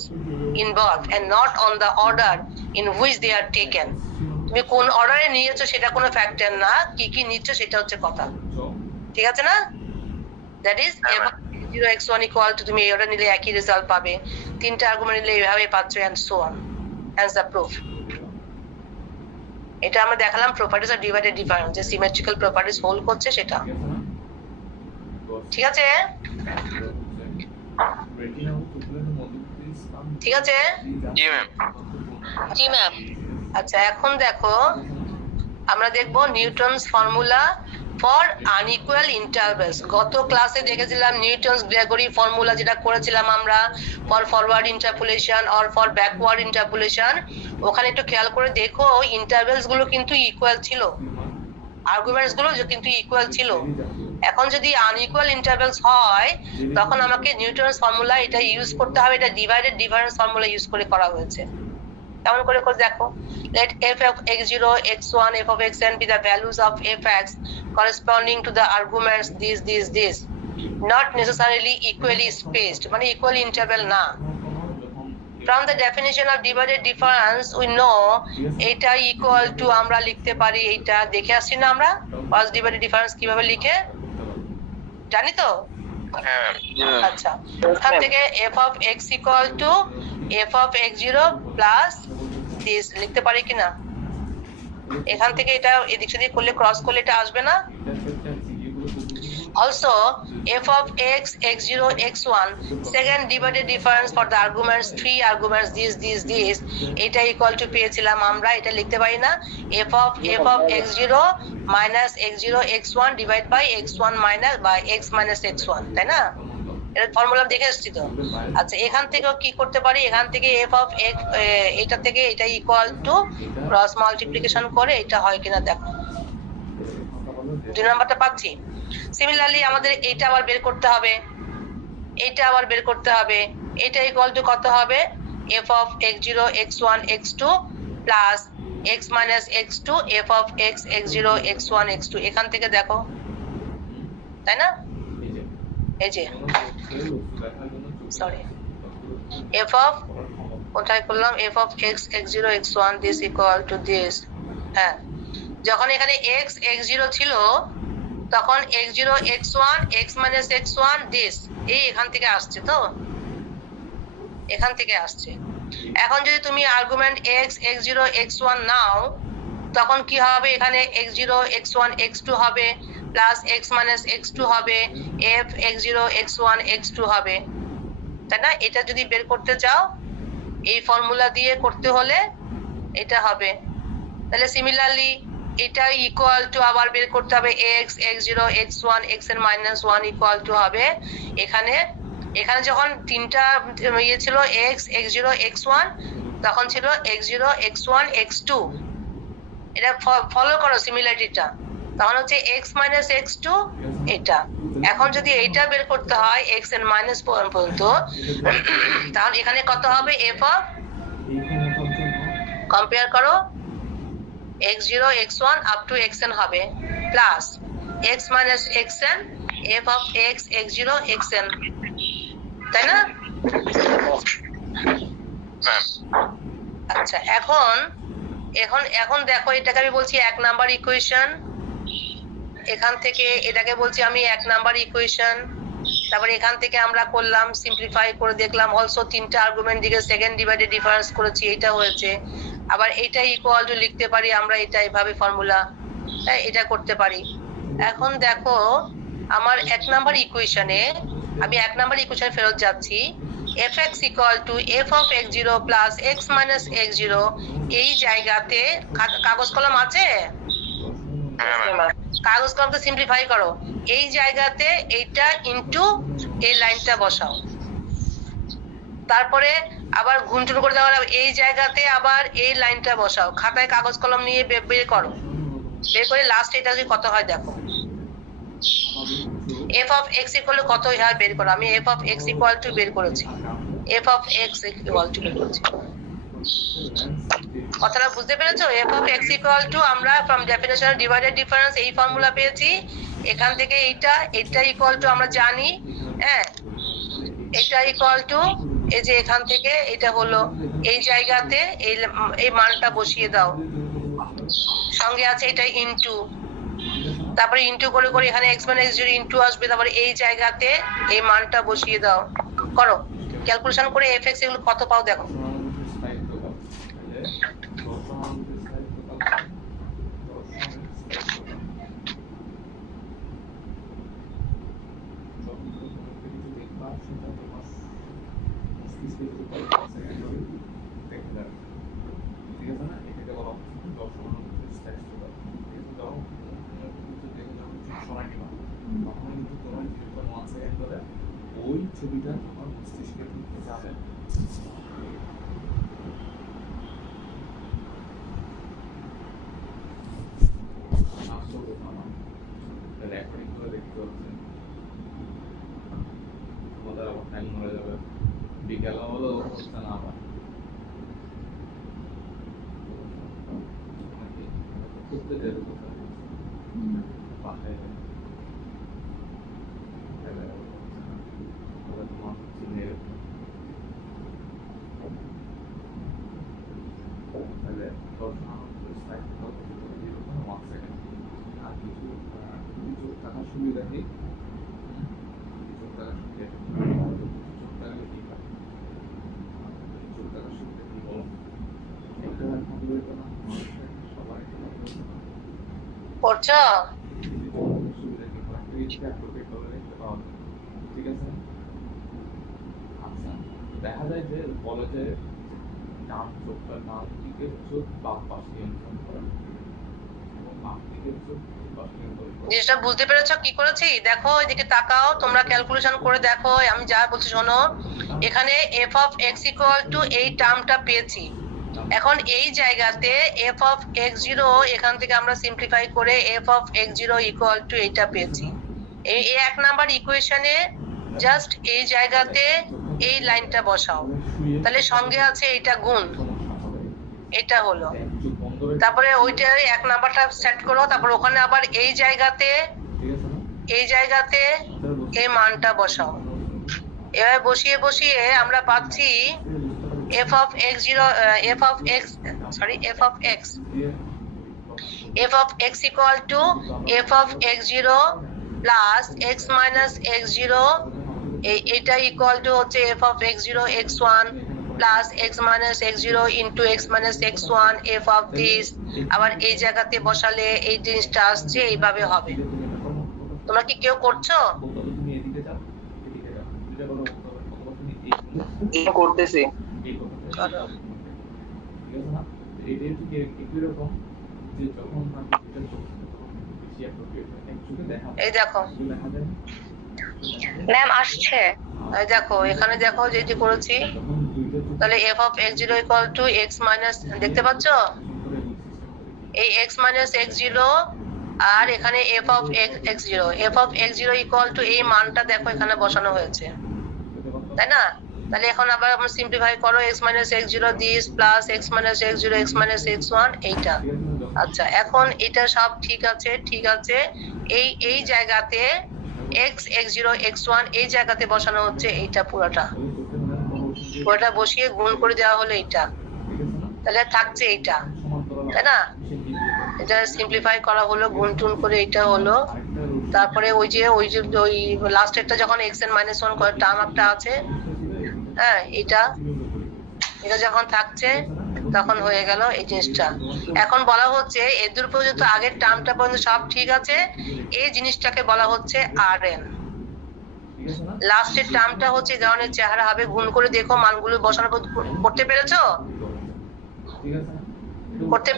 involved and not on the order in which they are taken. তুমি কোন অর্ডারে নিয়েছো সেটা কোনো ফ্যাক্টর না, কি কি নিচ্ছ সেটা হচ্ছে কথা, ঠিক আছে না? That is x0 x1 equal to, তুমি এই অর্ডার নিলে একই রেজাল্ট পাবে, তিনটা আর্গুমেন্ট নিলে এইভাবে পাচ্ছ, and so on as the proof. এটা আমরা দেখালাম প্রপার্টিজ অফ ডিভাইডেড ডিফারেন্স, যে সিমেট্রিক্যাল প্রপার্টিজ হোল্ড করছে সেটা, ঠিক আছে? ঠিক আছে, জি ম্যাম। জি ম্যাম। আচ্ছা, এখন দেখো আমরা দেখবো Newton's formula for unequal intervals. গত ক্লাসে দেখেছিলাম নিউটনস গ্রেগরি ফর্মুলা, যেটা করেছিলাম আমরা for forward interpolation or for backward interpolation. ওখানে একটু খেয়াল করে দেখো ইন্টারভ্যালস গুলো কিন্তু ইকুয়াল ছিল, আর্গুমেন্টস গুলো কিন্তু ইকুয়াল ছিল। এখন যদি আনইকুয়াল ইন্টারভ্যালস হয় তখন আমাকে নিউটনস ফর্মুলা এটা ইউজ করতে হবে, এটা ডিভাইডেড ডিফারেন্স ফর্মুলা ইউজ করে করা হয়েছে। কেমন করে দেখো, let f of x0 x1 f of xn be the values of f(x) corresponding to the arguments this, not necessarily equally spaced, মানে ইকুয়াল ইন্টারভ্যাল না, From the definition of divided difference, we know এটা equal to আমরা লিখতে পারি এটা দেখে আসছি না আমরা ফার্স্ট ডিভাইডেড ডিফারেন্স কিভাবে লিখে জানি তো হ্যাঁ ম্যাম আচ্ছা এখান থেকে f of x equal to f of x0 plus this লিখতে পারি কিনা এখান থেকে এটা এদিক সেদিক করলে ক্রস করলে এটা আসবে না Also, f of x, x0, x1, second divided difference for the arguments, three arguments, this, এটা equal to পেয়েছিলাম আমরা, এটা লিখতে পারি না, f of x0 minus x0, x1 divided by x1 minus by x minus x1, তাই না? এটা ফর্মুলা দেখে এসেছি তো। আচ্ছা, এখান থেকেও কি করতে পারি? এখান থেকে f of x, এটা থেকে এটা equal to cross multiplication করে এটা হয় কিনা দেখো। 2 নাম্বারটা পাচ্ছি। সিমিলারলি আমাদের এটা আবার বের করতে হবে, এটা আবার বের করতে হবে, এটা ইকুয়াল টু কত হবে f of x0 x1 x2 plus x minus x2 f of x x0 x1 x2 এখান থেকে দেখো তাই না এই যে সরি f of কোথায় করলাম f of x x0 x1 this equal to this হ্যাঁ যখন এখানে x x0 ছিল তখন x0 x1 x minus x1 this এই এখান থেকে আসছে তো এখান থেকে আসছে এখন যদি তুমি আর্গুমেন্ট x x0 x1 নাও তখন কি হবে এখানে x0 x1 x2 হবে প্লাস x minus x2 হবে f x0 x1 x2 হবে তাই না এটা যদি বের করতে চাও এই ফর্মুলা দিয়ে করতে হলে এটা হবে তাহলে সিমিলারলি এটা ইকুয়াল টু আবার বের করতে হবে x x0 x1 x এর -1 ইকুয়াল টু হবে এখানে যখন তিনটা ইয়ে ছিল x x0 x1 তখন ছিল x0 x1 x2 এটা ফলো করো সিমিলারিটিটা তখন হচ্ছে x x2 এটা এখন যদি এইটা বের করতে হয় x এর মাইনাস পর্যন্ত তাহলে এখানে কত হবে f অফ কম্পেয়ার করো x0 x1 up to xn হবে plus x minus xn f of x x0 xn তাই না আচ্ছা এখন দেখো এটাকে আমি বলছি 1 নাম্বার ইকুয়েশন এখান থেকে এটাকে বলছি আমি 1 নাম্বার ইকুয়েশন তারপর এখান থেকে আমরা করলাম সিম্পলিফাই করে দেখলাম অলসো তিনটা আর্গুমেন্ট দিকে সেকেন্ড ডিভাইডেড ডিফারেন্স করেছি এটা হয়েছে আবার এটা ইকুয়াল টু লিখতে পারি আমরা এটা এইভাবে ফর্মুলা এটা করতে পারি এখন দেখো আমার 1 নাম্বার ইকুয়েশনে আমি 1 নাম্বার ইকুয়েশন ফেরত যাচ্ছি fx equal to f of x0 plus x minus x0 এই জায়গাতে কাগজ কলম আছে কাগজ কলমকে সিম্পলিফাই করো এই জায়গাতে এইটা ইনটু এই লাইনটা বসাও তারপরে আবার গুণটুন করে দেওয়ার এই জায়গাতে আবার এই লাইনটা বসাও খাতায় কাগজ কলম নিয়ে বের করো বের করে লাস্ট এটা যদি কত হয় দেখো f of x equal to কত হয় বের করো আমি f of x equal to বের করেছি f of x equal to বের করেছি কথাটা বুঝতে পেরেছো f of x equal to আমরা from definition of divided difference এই ফর্মুলা পেয়েছি এখান থেকে এটা ইকুয়াল টু আমরা জানি হ্যাঁ এটা ইকুয়াল টু এই যে এখান থেকে এটা হলো এই জায়গাতে এই মানটা বসিয়ে দাও সঙ্গে আছে এটা ইনটু তারপরে ইনটু করে করে এখানে x মানে x0 ইনটু আসবে তারপরে এই জায়গাতে এই মানটা বসিয়ে দাও করো ক্যালকুলেশন করে fx এগুলো কত পাও দেখো ওই ছবিটা তোমার মস্তিষ্কে ঢুকে যাবে রেকর্ডিং করে দেখতে হচ্ছে তোমাদের আবার টাইম মরে যাবে বিকেল হলো হচ্ছে না আবার করতে যাবে বাসায় তোমার সুবিধা কি কিছু টাকা সুবিধা কিছু টাকা সুবিধা কি বলো একটা থাকলে তো না সবাই করছো সুবিধা কি একটা অ্যাপ্রোপ্রিয়েট করে দেখতে পাওয়া যায় ঠিক আছে আচ্ছা দেখা যায় যে বলে যে ডান চোখটা ডান দিকের চোখ বাম পাশে নিয়ন্ত্রণ করে এবং বাম দিকের চোখ ডান পাশে নিয়ন্ত্রণ করে জিনিসটা বুঝতে পেরেছো কি করেছি? দেখো এদিকে তাকাও, তোমরা ক্যালকুলেশন করে দেখো, আমি যা বলছি শোনো। এখানে f of x equal to এই টার্মটা পেয়েছি। এখন এই জায়গাতে f of x0 এখান থেকে আমরা সিম্পলিফাই করে f of x0 equal to এইটা পেয়েছি। এই এক নাম্বার ইকুয়েশনে জাস্ট এই জায়গাতে এই লাইনটা বসাও, তাহলে সঙ্গে আছে এটা গুণ, এটা হলো। তারপরে ওইটা এক নাম্বারটা সেট করো, তারপর ওখানে আবার এই জায়গাতে এই মানটা বসাও। এবার বসিয়ে বসিয়ে আমরা পাচ্ছি f of x0 f of x equal to f of x0 plus x minus x0 এটা equal to হচ্ছে f of x0 x1 plus x minus x0 into x minus x1 f of this। আবার এই জায়গাতে বসালে এই জিনিসটা আসছে, এইভাবে হবে। তোমরা কি কেউ করছো? তুমি এদিকে যাও এদিকে যাও যেটা করো অথবা তুমি এটা করতেছি এই কথাটা ঠিক আছে না এটা ঠিক একই রকম যে যখন আমি এটা চলছে তখন বেশি অ্যাপ্রোপ্রিয়েট হয় একটু দেখা এই দেখো দেখা যায় ম্যাম আসছে। এই দেখো এখানে দেখো যেটি করেছি, তখন দুইটা চোখ তাহলে f of x0 equal to x minus, দেখতে পাচ্ছো এই x minus x0 আর এখানে f of x0 equal to এই মানটা দেখো এখানে বসানো হয়েছে, তাই না? তাহলে এখন আবার আমরা সিম্পলিফাই করো x minus x0 this plus x minus x0 x minus x1 এইটা। আচ্ছা এখন এটা সব ঠিক আছে। এই জায়গাতে x x0 x1 এই জায়গাতে বসানো হচ্ছে এইটা পুরোটা বসিয়ে গুণ করে দেওয়া হলো এইটা, তাহলে থাকছে এইটা, তাই না? এটা সিম্পলিফাই করা হলো, গুণ টুন করে এইটা হলো। তারপরে ওই যে ওই লাস্টেরটা যখন x n minus 1 করে টার্ম একটা আছে, হ্যাঁ এটা যখন থাকছে তখন হয়ে গেল এই জিনিসটা। এখন বলা হচ্ছে এর দূর পর্যন্ত আগের টার্মটা পর্যন্ত সব ঠিক আছে, এই জিনিসটাকে বলা হচ্ছে rn। লাস্টের টার্মটা হচ্ছে এই ধরনের চেহারা হবে, গুণ করে দেখো মানগুলো বসানোর পর করতে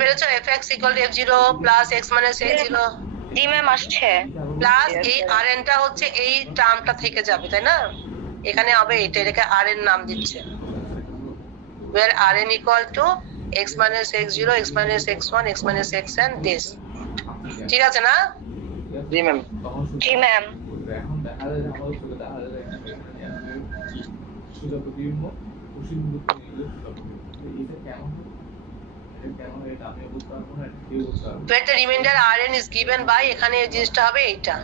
পেরেছো fx equal to f0 plus x minus x0 G ma'am আসছে। প্লাস এই rn টা হচ্ছে এই টার্মটা থেকে যাবে, তাই না? এখানে হবে এটাকে rn নাম দিচ্ছে, where rn equal to x minus x0 x minus x1 x minus xn this। ঠিক আছে না? জি ম্যাম জি ম্যাম। এখন দেখা যায় যে আমাদের চোখে দেখা যায় সোজা প্রতিবিম্ব অসীমূল্য এটা কেমন এটা আমি বলতে পারবো না, এটা কেউ বলতে পারবো। where the remainder rn is given by, এখানে এই জিনিসটা হবে এইটা।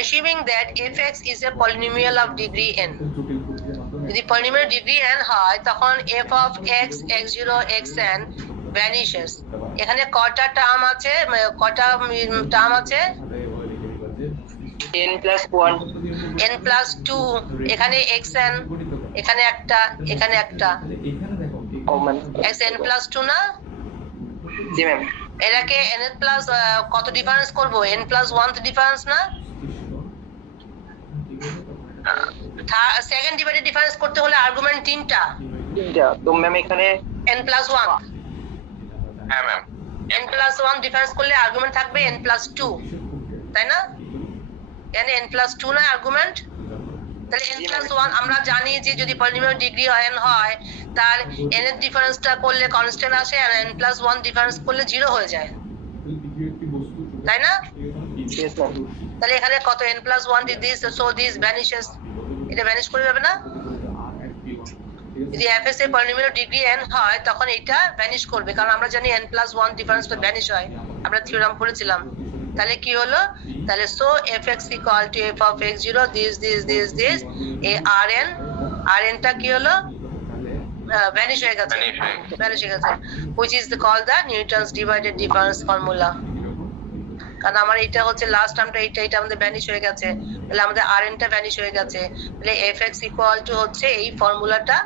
assuming that fx is a polynomial of degree n, যদি polynomial degree n হয় তখন f of x x0 xn vanishes। এখানে কটা টার্ম আছে, n plus 1 n plus 2, এখানে xn, এখানে একটা এখানে দেখো xn plus 2 না? জি ম্যাম এটাকে n প্লাস কত ডিফারেন্স করব, n plus 1 ডিফারেন্স না? সেকেন্ড ডিভাইডেড ডিফারেন্স করতে হলে আর্গুমেন্ট তিনটা, তো ম্যাম এখানে n plus 1, হ্যাঁ ম্যাম n plus 1 ডিফারেন্স করলে আর্গুমেন্ট থাকবে n plus 2, তাই না? এখানে n plus 2 না আর্গুমেন্ট, তাহলে n plus 1 আমরা জানি যে যদি পলিনোমিয়াল ডিগ্রি n হয় তার n এর ডিফারেন্সটা করলে কনস্ট্যান্ট আসে আর n plus 1 ডিফারেন্স করলে 0 হয়ে যায়, তাই না? yes ম্যাম তাহলে এখানে কত n plus 1 this, so this vanishes, এটা ভ্যানিশ করে যাবে না? যদি fs এর পলিনোমিয়াল ডিগ্রি n হয় তখন এটা ভ্যানিশ করবে, কারণ আমরা জানি n plus 1 ডিফারেন্সটা ভ্যানিশ হয়, আমরা থিওরাম পড়েছিলাম। তাহলে কি হলো, তাহলে so fx equal to f of x0 this এই rn টা কি হলো, ভ্যানিশ হয়ে গেছে, which is called the Newton's divided difference formula। কারণ আমার এটা হচ্ছে লাস্ট টার্মটা, এটা আমাদের ভ্যানিশ হয়ে গেছে, তাহলে আমাদের rn টা ভ্যানিশ হয়ে গেছে, তাহলে fx ইকুয়াল টু হচ্ছে এই ফর্মুলাটা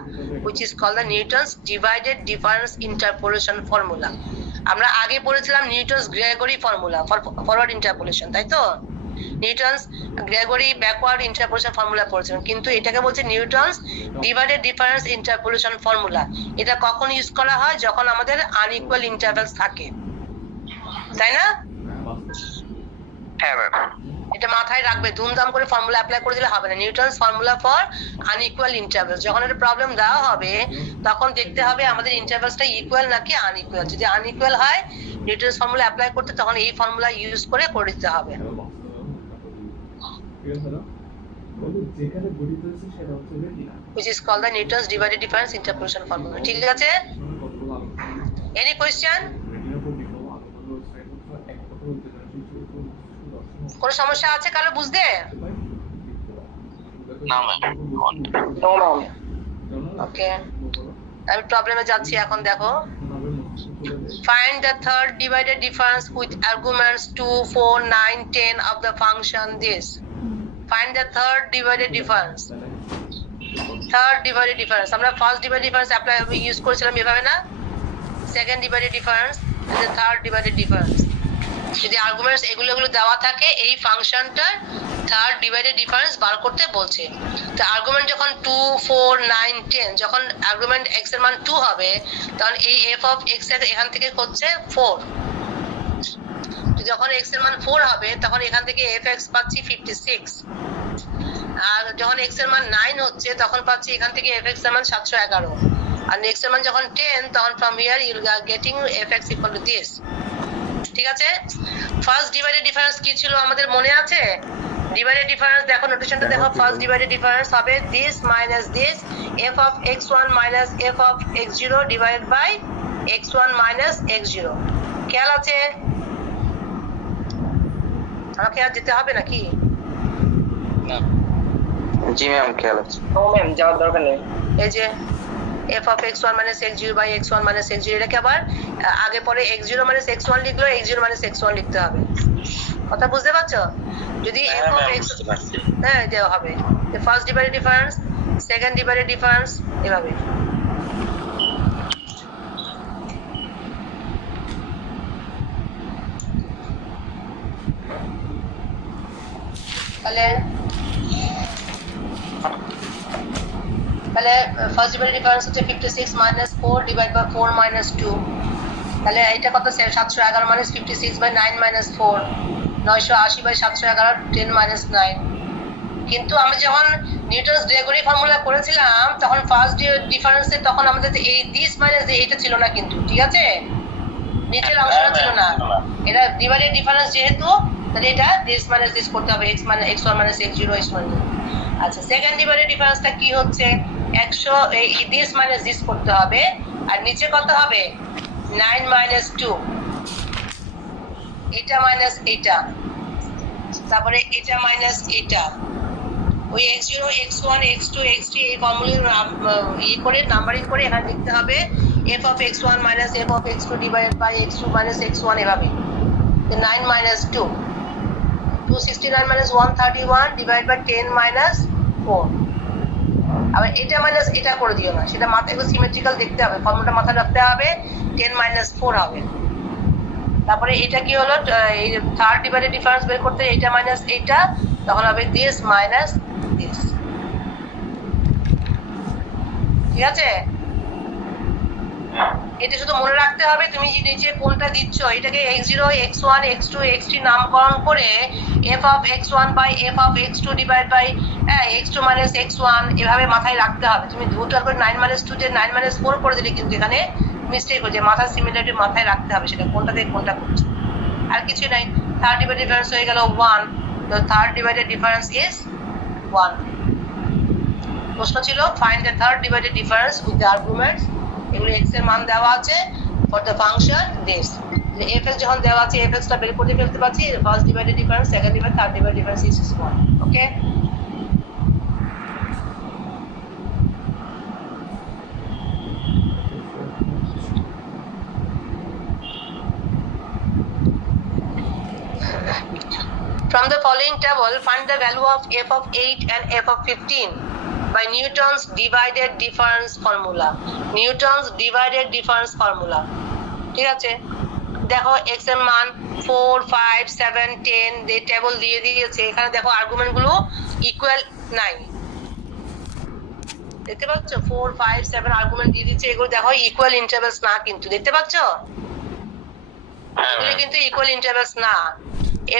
which is called the Newton's divided difference interpolation formula. আমরা আগে পড়েছিলাম Newton's Gregory formula forward interpolation, তাই তো? Newton's Gregory backward interpolation formula পড়েছিলাম, কিন্তু এটাকে বলছে Newton's divided difference interpolation formula. এটা কখন ইউজ করা হয়? যখন আমাদের আনইকুয়াল ইন্টারভ্যালস থাকে, তাই না? হ্যাঁ ম্যাম। এটা মাথায় রাখবে, ধুমধাম করে ফর্মুলা অ্যাপ্লাই করে দিলে হবে না। Newton's formula for unequal intervals, যখন একটা প্রবলেম দেওয়া হবে তখন দেখতে হবে আমাদের ইন্টারভ্যালসটা ইকুয়াল নাকি আনইকুয়াল। যদি আনইকুয়াল হয় নিউটনস ফর্মুলা অ্যাপ্লাই করতে, তখন এই ফর্মুলা ইউজ করে দিতে হবে। যেখানে গঠিত হয়েছে সেটা হচ্ছে retina, which is called the Newton's divided difference interpolation formula. ঠিক আছে? Any question? কোনো সমস্যা আছে কারো বুঝতে? না ম্যাম। No ma'am. ওকে, আমি প্রবলেমে যাচ্ছি এখন। দেখো, find the third divided difference with arguments 2, 4, 9, 10 of the function this. Find the third divided difference. Third divided difference, আমরা first divided difference apply use করেছিলাম এভাবে না? Second divided difference, third divided difference. যদি আর্গুমেন্টস এগুলো দেওয়া থাকে, এই ফাংশনটার third divided difference বার করতে বলছে। তো আর্গুমেন্ট যখন 2, 4, 9, 10, যখন আর্গুমেন্ট x এর মান 2 হবে, তখন এই f অফ x এর এখান থেকে হচ্ছে 4। যখন x এর মান 4 হবে, তখন এখান থেকে fx পাচ্ছি 56। আর যখন x এর মান 9 হচ্ছে, তখন পাচ্ছি এখান থেকে fx এর মান 711। আর x এর মান যখন 10, তখন from here you are getting fx equal to this. ঠিক আছে? ফার্স্ট ডিভাইডেড ডিফারেন্স কি ছিল আমাদের মনে আছে? ডিভাইডেড ডিফারেন্স দেখো, নোটেশনটা দেখো। ফার্স্ট ডিভাইডেড ডিফারেন্স হবে this minus this, f of x1 minus f of x0 divided by x1 minus x0। খেয়াল আছে? আমাকে আর যেতে হবে নাকি? জি ম্যাম, খেয়াল আছে। নো ম্যাম, যাওয়ার দরকার নেই। এই যে f of x1 minus x0 by x1 minus x0, এটাকে আবার আগে পরে x0 minus x1 লিখলো, x0 minus x1 লিখতে হবে। কথা বুঝতে পারছো? যদি f of x, হ্যাঁ দেওয়া হবে first divided difference, second divided difference, এভাবে। তাহলে ফার্স্ট ডিভাইডেড ডিফারেন্স হচ্ছে 56 minus 4 divided by 4 minus 2। তাহলে এটা কত? 711 minus 56 by 9 minus 4, 980 by 711, 10 minus 9। কিন্তু আমি যখন নিউটনস গ্রেগরি ফর্মুলা করেছিলাম, তখন ফার্স্ট ডিফারেন্সে তখন আমাদের এই দিস মাইনাস এইটা ছিল না কিন্তু, ঠিক আছে? নিচের অংশটা ছিল না। এটা ডিভাইডেড ডিফারেন্স যেহেতু, তাহলে এটা দিস মাইনাস দিস করতে হবে, x মানে x1 minus x0 x1। আচ্ছা, সেকেন্ড ডিভাইডেড ডিফারেন্সটা কি হচ্ছে? 100 এই দিস মাইনাস দিস করতে হবে, আর নিচে কত হবে? 9 minus 2, এটা মাইনাস এটা, তারপরে এটা মাইনাস এটা। ওই x0 x1 x2 x3 এই ফর্মুলা করে নাম্বারিং করে এখানে লিখতে হবে f of x1 minus f of x2 divided by x2 minus x1, এভাবে। 9 minus 2, 269 minus 131 divided by 10 minus 4। আবার এটা মাইনাস এটা করে দিও না, সেটা মাথায় একটু সিমেট্রিক্যাল দেখতে হবে, ফর্মুলাটা মাথায় রাখতে হবে। 10 minus 4 হবে। তারপরে এটা কি হলো? এই থার্ড ডিভাইডেড ডিফারেন্স বের করতে এটা মাইনাস এটা, তখন হবে দিস মাইনাস দিস। ঠিক আছে? এটা শুধু মনে রাখতে হবে, তুমি যে নিচে কোনটা দিচ্ছ, এটাকে x0 x1 x2 x3 নামকরণ করে f of x1 by f of x2 divided by x2 minus x1 এভাবে মাথায় রাখতে হবে। তুমি দুটো করে 9 minus 2 তে 9 minus 4 করে দিলে কিন্তু এখানে মিস্টেক হচ্ছে। মাথার সিমিলারিটি মাথায় রাখতে হবে, সেটা কোনটা থেকে কোনটা করছে, আর কিছু নাই। থার্ড ডিভাইডেড ডিফারেন্স হয়ে গেল 1, তো থার্ড ডিভাইডেড ডিফারেন্স ইজ 1। প্রশ্ন ছিল find the third divided difference with the arguments. এগুলো x এর মান দেওয়া আছে for the function this. fx যখন দেওয়া আছে, fx টা বের করে ফেলতে পারছি। First divided difference, second divide, third divided difference is 1। Okay, From the following table, find the value of f of 8 and f of 15 by Newton's divided difference formula. Newton's divided difference formula. ঠিক আছে, দেখো x এর মান 4, 5, 7, 10 এই table দিয়ে দিয়েছে। এখানে দেখো আর্গুমেন্ট গুলো ইকুয়াল নাই, দেখতে পাচ্ছ 4, 5, 7 আর্গুমেন্ট দিয়ে দিয়েছে। এগুলো দেখো ইকুয়াল ইন্টারভ্যালস না, কিন্তু দেখতে পাচ্ছ এগুলো কিন্তু ইকুয়াল ইন্টারভ্যালস না।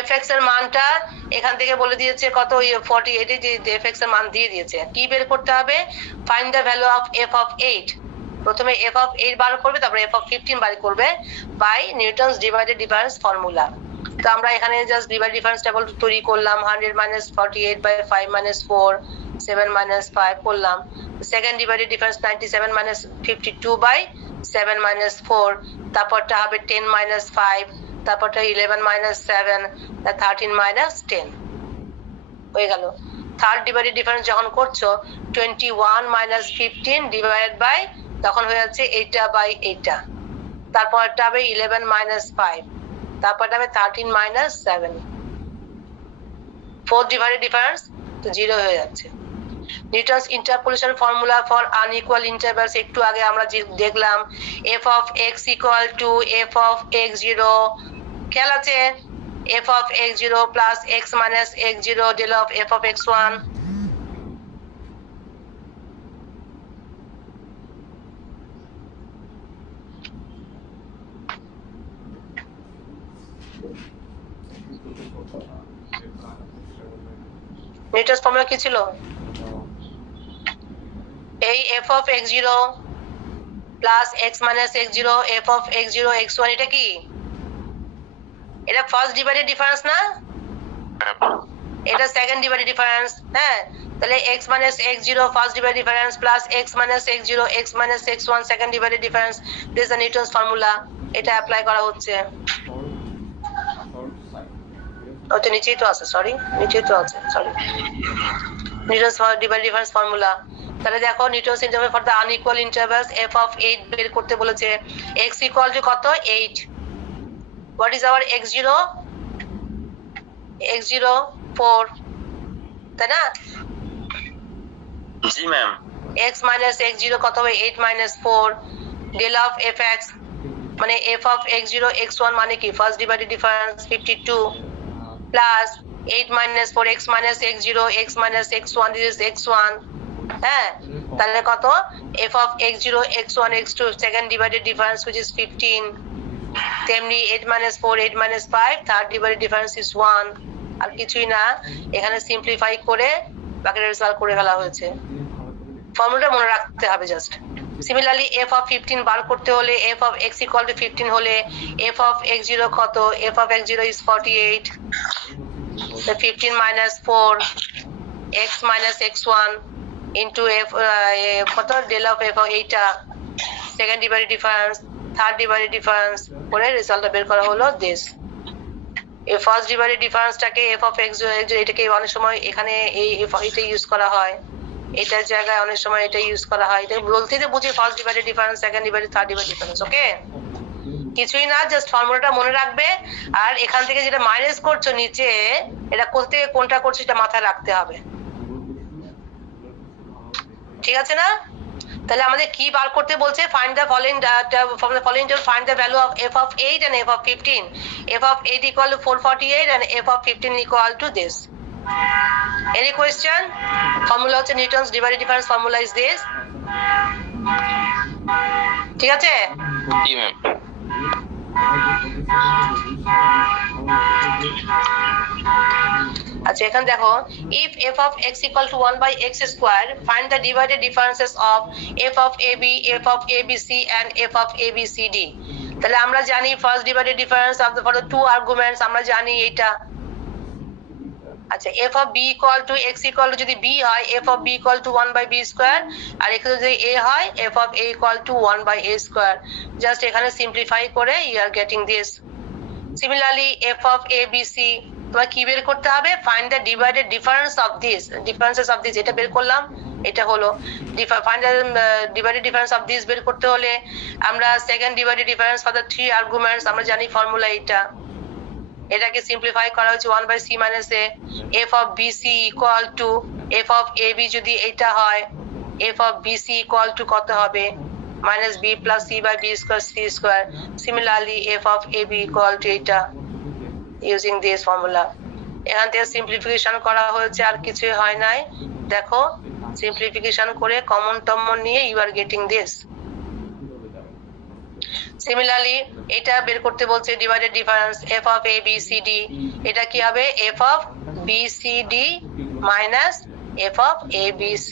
fx এর মানটা এখান থেকে বলে দিয়েছে কত, 48 এ যে fx এর মান দিয়ে দিয়েছে। কি বের করতে হবে? Find the value of f of 8। প্রথমে f of 8 বার করবে, তারপরে f of 15 বার করবে by Newton's divided difference formula. তো আমরা এখানে জাস্ট ডিভাইড ডিফারেন্স টেবিল তৈরি করলাম। 100 minus 48 by 5 minus 4, 7 minus 5 করলাম। Second divided difference 97 minus 52 by 7 minus 4, তারপরটা হবে 10 minus 5, তারপরটা 11 minus 7, 13 minus 10 হয়ে গেল। থার্ড ডিভাইডেড ডিফারেন্স যখন করছো 21 minus 15 ডিভাইডেড বাই, তখন হয়ে যাচ্ছে এইটা বাই এইটা, তারপরটা হবে 11 minus 5, তারপরটা হবে 13 minus 7। ফোর্থ ডিভাইডেড ডিফারেন্স তো 0 হয়ে যাচ্ছে। Newton's interpolation formula for unequal intervals একটু আগে আমরা দেখলাম, f of x equal to f of x0, খেয়াল আছে, f of x0 plus x minus x0 del of f of x1। Newton's formula কি ছিল? এই f of x0 plus x minus x0 f of x0 x1, এটা কি? এটা first divided difference না, এটা সেকেন্ড ডিভাইডেড ডিফারেন্স। হ্যাঁ, তাহলে x minus x0 first divided difference plus x minus x0 x minus x1 second divided difference, this is the Newton's formula. এটা apply করা হচ্ছে। ওটা নিচেই তো আছে, সরি নিচেই তো আছে, sorry, Newton's divided difference formula. তাহলে দেখো Newton's interval for the unequal intervals f of 8 বের করতে বলেছে। x equal to কত? 8। what is our x0? x0 4, তাই না? জি ম্যাম। x minus x0 কত হবে? 8 minus 4 del of fx, মানে f of x0 x1 মানে কি? First divided difference 52 plus 8 minus 4 x minus x0 x minus x1, this is x1। হ্যাঁ, তাহলে কত? f of x0 x1 x2 second divided difference which is 15, তেমনি 8 minus 4 8 minus 5 third divided difference is 1। আর কিছুই না, এখানে simplify করে বাকিটা result করে ফেলা হয়েছে। ফর্মুলাটা মনে রাখতে হবে জাস্ট। সিমিলারলি f of 15 বার করতে হলে f of x equal to 15 হলে f of x0 কত? f of x0 is 48, so 15 minus 4 x minus x1 into f কত? del of f of 8 second divided difference third divided difference করে রেজাল্টটা বের করা হলো দিস। এই ফার্স্ট ডিভাইডেড ডিফারেন্সটাকে f of x0 এটাকে অনেক সময় এখানে এই এটা ইউজ করা হয়, এটার জায়গায় অনেক সময় এটা ইউজ করা হয়। এটা বলতে যে বুঝি first divided difference second divided third divided difference. Okay, কিছুই না, জাস্ট ফর্মুলাটা মনে রাখবে। আর এখান থেকে যেটা মাইনাস করছো নিচে, এটা কোথা থেকে কোনটা করছো এটা মাথায় রাখতে হবে, ঠিক আছে না? তাহলে আমাদের কি বার করতে বলছে? Find the following from the following table, find the value of f of 8 and f of 15. f of 8 equal to 448 and f of 15 equal to this. Any question? Formula হচ্ছে Newton's divided difference formula is this. ঠিক আছে? জি ma'am. আচ্ছা, এখানে দেখো, if f of x equal to 1 by x square, find the divided differences of f of ab, f of abc and f of abcd. তাহলে আমরা জানি first divided difference of the for the two arguments, আমরা জানি এটা। আচ্ছা, f of b equal to x equal to যদি b হয় f of b equal to 1 by b square, আর এখানে যদি a হয় f of a equal to 1 by a square। Just এখানে সিম্পলিফাই করে you are getting this. Similarly f of abc তোমার কি বের করতে হবে? Find the divided difference of this, differences of this, এটা বের করলাম, এটা হলো find the divided difference of this বের করতে হলে আমরা second divided difference for the three arguments, আমরা জানি ফর্মুলা এটা। এটাকে সিম্পলিফাই করা হয়েছে 1 by c minus a, f of bc equal to f of ab যদি এটা হয়, f of bc equal to কত হবে, minus b plus c by b square c square. Similarly f of ab equal to এটা, using this formula. এখান থেকে simplification করা হয়েছে, আর কিছু হয় নাই। দেখো সিম্পলিফিকেশন করে কমন টার্ম নিয়ে you are getting this. Similarly এটা বের করতে বলছে divided difference f of a b c d, এটা কি হবে f of b c d minus f of a b c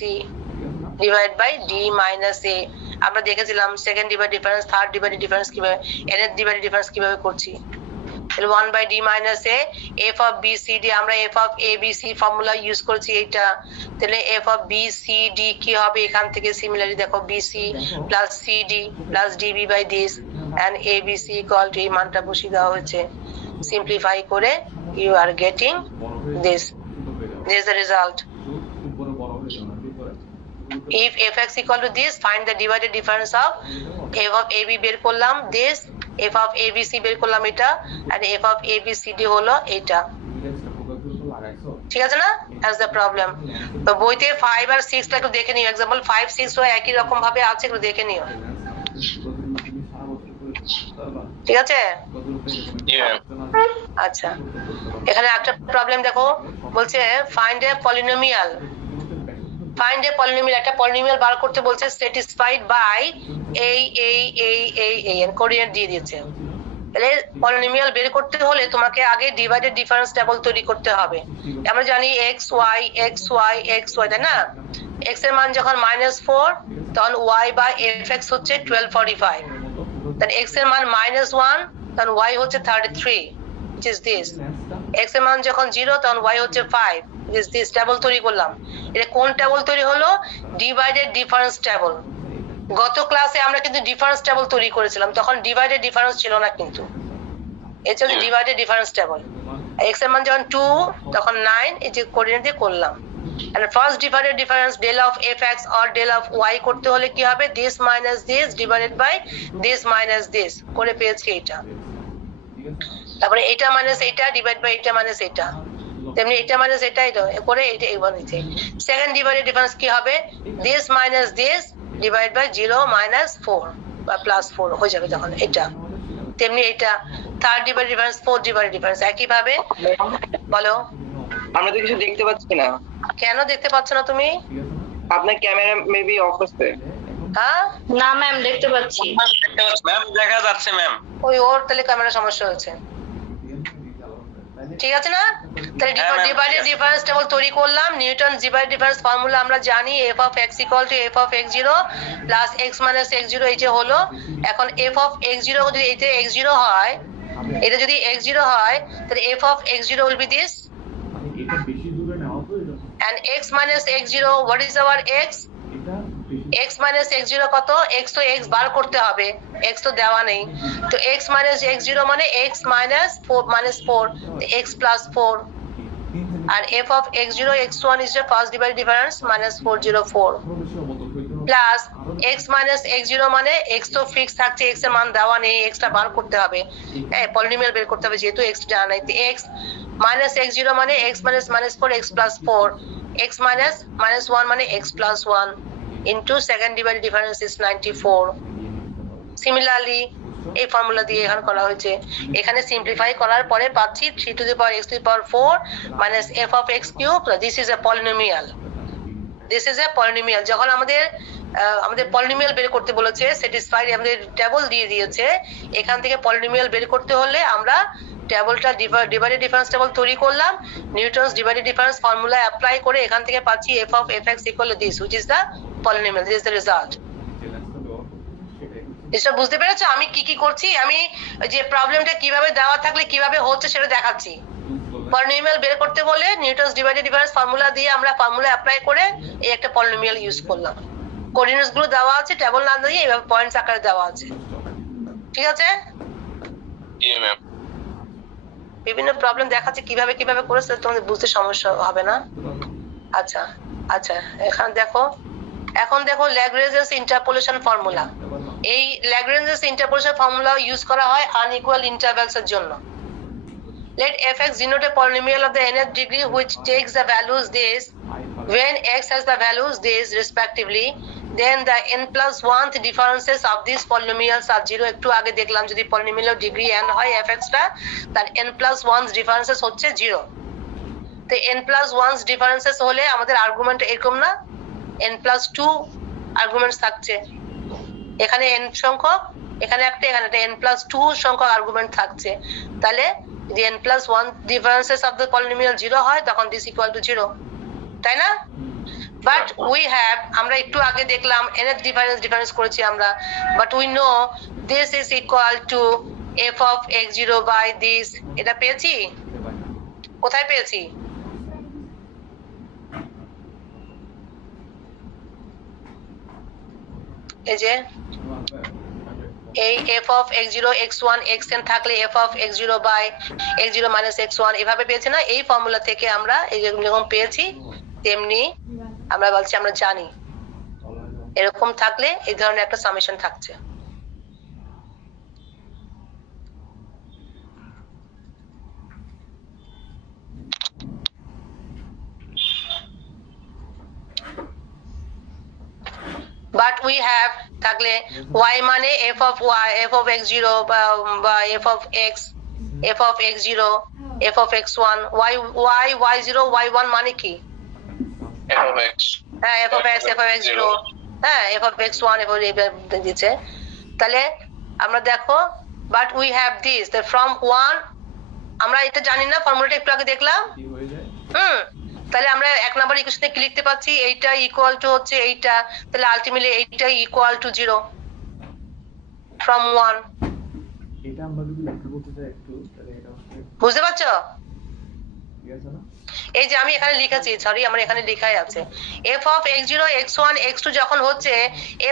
divide by d minus a। আমরা দেখেছিলাম second divide difference, third divide difference কিভাবে, n এর divide difference কিভাবে করছি। 1 by d minus a, f of b c d, আমরা f of a b c formula use করছি এইটা, তাহলে f of b c d কি হবে এখান থেকে, সিমিলারলি দেখো b c plus c d plus d b by this and a b c equal to এই মানটা বসিয়ে দেওয়া হয়েছে। সিম্পলিফাই করে you are getting this is the result. If fx equal to this, find the divided difference of f of ab বের করলাম this, f of abc বের করলাম এটা, and f of abcd হলো এটা। ঠিক আছে না? That's the problem. তো বইতে 5 আর 6 টা একটু দেখে নিও, एग्जांपल 5 6 ও একই রকম ভাবে আছে, একটু দেখে নিও। ঠিক আছে? আচ্ছা, এখানে একটা প্রবলেম দেখো, বলছে find a polynomial. Find a polynomial, একটা পলিনোমিয়াল বার করতে বলছে স্যাটিসফাইড বাই এই কোঅর্ডিনেট দিয়ে দিয়েছে। তাহলে পলিনোমিয়াল বের করতে হলে তোমাকে আগে ডিভাইডেড ডিফারেন্স টেবল তৈরি করতে হবে। আমরা জানি x y x y x y, তাই না? x এর মান যখন -4 তখন y বাই fx হচ্ছে 1245, তাহলে x এর মান -1 তখন y হচ্ছে 33, which is this. x এর মান যখন 0 তখন y হচ্ছে 5, which is this. টেবল তৈরি করলাম। এটা কোন টেবল তৈরি হলো? Divided difference table. গত ক্লাসে আমরা কিন্তু ডিফারেন্স টেবল তৈরি করেছিলাম, তখন ডিভাইডেড ডিফারেন্স ছিল না, কিন্তু এটা হচ্ছে ডিভাইডেড ডিফারেন্স টেবল। x এর মান যখন 2 তখন 9, এই যে কোঅর্ডিনেট দিয়ে করলাম। and first divided difference del of fx or del of y করতে হলে কি হবে, this minus this divided by this minus this করে পেয়েছি এটা। তারপরে এটা মাইনাস এটা ডিভাইড বাই এটা মাইনাস এটা, তেমনি এটা মাইনাস এটা এটা করে এটা এইবার নিতে। সেকেন্ড ডিভাইডেড ডিফারেন্স কি হবে, this minus this divide by 0 minus 4 বা প্লাস 4 হয়ে যাবে তখন এটা। তেমনি এটা third divided difference, fourth divided difference একই ভাবে। বলো, আমরা তো কিছু দেখতে পাচ্ছি না। কেন দেখতে পাচ্ছ না তুমি? আপনার ক্যামেরা মেবি অফ আছে। হ্যাঁ না ম্যাম, দেখতে পাচ্ছি। ম্যাম দেখা যাচ্ছে ম্যাম। ওর তাহলে ক্যামেরা সমস্যা হয়েছে। ঠিক আছে না? তাহলে ডিভাইডেড ডিফারেন্স টেবল তৈরি করলাম। নিউটন ডিভাইডেড ডিফারেন্স ফর্মুলা আমরা জানি, f of x equal to f of x0 plus x minus x0, এই যে হলো। এখন f of x0 যদি এটা x0 হয়, এটা যদি x0 হয়, তাহলে f of x0 will be this, and x minus x0, what is our x? x minus x0 কত? x তো x বার করতে হবে, x তো দেওয়া নেই, তো x minus x0 মানে x minus 4 x plus 4, R f of x0 x1 is the first divided difference minus 404 plus x minus x0 মানে x তো ফিক্স থাকছে, x এর মান দেওয়া নেই, x টা বার করতে হবে, পলিনোমিয়াল বের করতে হবে যেহেতু x জানা নাই, তো x minus x0 মানে x minus minus 4 x plus 4, x minus minus 1 মানে x plus 1 into second divided difference is 94. Similarly এই ফর্মুলা দিয়ে এখানে করা হয়েছে। এখানে সিম্পলিফাই করার পরে পাচ্ছি 3 to the power x to the power 4 minus f of x cube. This is a polynomial. This is a polynomial. যখন আমাদের পলিনোমিয়াল বের করতে বলেছে, স্যাটিসফাইড আমাদের টেবল দিয়ে দিয়েছে, এখান থেকে পলিনোমিয়াল বের করতে হলে আমরা টেবলটা ডিভাইডেড ডিফারেন্স টেবল তৈরি করলাম, Newton's divided difference formula apply করে এখান থেকে পাচ্ছি f of fx equal to this, which is the polynomial. This is the result. এটা বুঝতে পেরেছো আমি কি কি করছি? আমি যে প্রবলেমটা কিভাবে দেওয়া থাকলে কিভাবে হচ্ছে সেটা দেখাচ্ছি। পলিনোমিয়াল বের করতে বলে নিউটনস ডিভাইডেড ডিফারেন্স ফর্মুলা দিয়ে আমরা ফর্মুলা অ্যাপ্লাই করে এই একটা পলিনোমিয়াল ইউজ করলাম। কোঅর্ডিনেটস গুলো দেওয়া আছে, টেবল না দিয়ে এইভাবে পয়েন্টস আকারে দেওয়া আছে। ঠিক আছে? জি ম্যাম। বিভিন্ন প্রবলেম দেখাচ্ছে কিভাবে কিভাবে করেছে, তোমাদের বুঝতে সমস্যা হবে না। আচ্ছা আচ্ছা, এখন দেখো ল্যাগ্রেঞ্জেস ইন্টারপোলেশন ফর্মুলা। এই ল্যাগ্রেঞ্জেস ইন্টারপোলেশন ফর্মুলা ইউজ করা হয় আনইকুয়াল ইন্টারভ্যালস এর জন্য। Let fx denote a polynomial of the nth degree which takes the values this when x has the values this respectively, then the n plus 1th differences of these polynomials are 0. একটু আগে দেখলাম যদি polynomial degree n হয় fx টা তার n plus 1 differences হচ্ছে 0. তো n plus 1 differences হলে আমাদের আর্গুমেন্ট এরকম না, n plus 2 আর্গুমেন্টস থাকছে, এখানে n সংখ্যক, এখানে একটা, এখানে একটা n plus 2 সংখ্যক আর্গুমেন্ট থাকছে। তাহলে যদি n plus 1 differences of the polynomial 0 হয় তখন this equal to 0, তাই না? বাট উই হ্যাভ, আমরা একটু আগে দেখলাম nth ডিফারেন্স করেছি আমরা, but we know this is equal to f of x0 by this, এটা পেয়েছি? কোথায় পেয়েছি? এই যে এই f of x0 x1 xn থাকলে f of x0 by x0 minus x1 এভাবে পেয়েছি না? এই ফর্মুলা থেকে আমরা এই যেরকম পেয়েছি তেমনি আমরা বলছি আমরা জানি এরকম থাকলে এই ধরনের একটা সামেশন থাকছে। But we have থাকলে y মানে f of y, f of x0 বা f of x, f of x0, f of x1, y y0 y1 মানে কি? f of x, হ্যাঁ f of x, f of x0, হ্যাঁ f of x1, f of দিচ্ছে। তাহলে আমরা দেখো but we have this, the from 1 আমরা এটা জানি না, ফর্মুলাটা একটু আগে দেখলাম। কি হয়ে যায়? তাহলে আমরা এক নাম্বার ইকুয়েশনে কি লিখতে পাচ্ছি? এইটা ইকুয়াল টু হচ্ছে এইটা, তাহলে আলটিমেটলি এইটা ইকুয়াল টু 0 from 1। এটা আমরা যদি ব্যাখ্যা করতে চাই একটু, তাহলে এটা হচ্ছে, বুঝতে পারছো? ঠিক আছে না? এই যে আমি এখানে লিখেছি, সরি আমার এখানে লেখাই আছে f of x0 x1 x2 যখন হচ্ছে